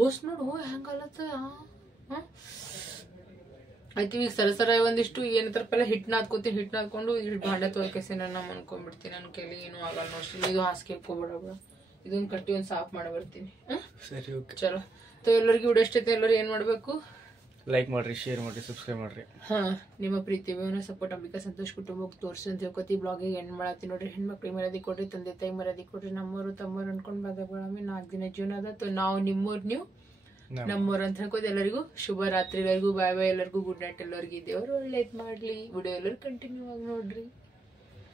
ಓಸ್ ನೋಡು ಹೆಂಗಲತ್ತ ಆಯ್ತು ಈಗ ಸರ ಒಂದಿಷ್ಟು ಏನಂತಾರ ಪಲ್ಲ ಹಿಟ್ಟು ನಾದ್ಕೋತೀನಿ ಹಿಟ್ಟು ನಾದ್ಕೊಂಡು ಇಷ್ಟು ಭಾಂಡೆ ತೊಳ್ಕೆಸಿ ನಾನು ಅನ್ಕೊಂಡ್ಬಿಡ್ತೀನಿ ನನ್ನ ಕೈಲಿ ಏನೂ ಆಗಲ್ಲ ನೋಡ್ರಿ ಇದು ಹಾಸಿಗೆ ಹಾಕೋಬೇಡ ಇದನ್ನ ಕಟ್ಟಿ ಒಂದು ಸಾಫ್ ಮಾಡಿ ಬರ್ತೀನಿ ಸರಿ ಓಕೆ ಚಲೋ ಎಲ್ಲರಿಗೂ ವಿಡಿಯೋ ಇಷ್ಟ ಐತೆ ಎಲ್ಲರೂ ಏನು ಮಾಡಬೇಕು ಲೈಕ್ ಮಾಡ್ರಿ ಶೇರ್ ಮಾಡ್ರಿ ಸಬ್ಸ್ಕ್ರೈಬ್ ಮಾಡ್ರಿ ನಿಮ್ಮ ಪ್ರೀತಿ ಸಪೋರ್ಟ್ ಅಂಬಿಕಾ ಸಂತೋಷ್ ಕುಟುಂಬಕ್ಕೆ ತೋರಿಸಿ ಅಂತ ಹೇಳ್ಕೊತಿ ಬ್ಲಾಗಿಗೆ ಎಂಡ್ ಮಾಡತ್ತೀನಿ ನೋಡ್ರಿ ಹೆಣ್ಮಕ್ಳಿಗೆ ಮರ್ಯಾದೆ ಕೊಡ್ರಿ ತಂದೆ ತಾಯಿ ಮರ್ಯಾದೆ ಕೊಡ್ರಿ ನಮ್ಮವರು ತಮ್ಮವ್ರು ಅನ್ಕೊಂಡು ಬಾದಾಗೊಳಮೆ 4 ದಿನ ಜೀವನ ಅದ ನಾವು ನಿಮ್ಮವ್ರು ನೀವು ನಮ್ಮವ್ರು ಅಂತ ಹೇಳ್ಕೋದು ಎಲ್ಲರಿಗೂ ಶುಭ ರಾತ್ರಿ ಎಲ್ಲರಿಗೂ ಬಾಯ್ ಬಾಯ್ ಎಲ್ಲರಿಗೂ ಗುಡ್ ನೈಟ್ ಎಲ್ಲರಿಗೂ ದೇವರು ಒಳ್ಳೇದು ಮಾಡ್ಲಿ ವಿಡಿಯೋ ಎಲ್ಲರೂ ಕಂಟಿನ್ಯೂ ಆಗಿ ನೋಡ್ರಿ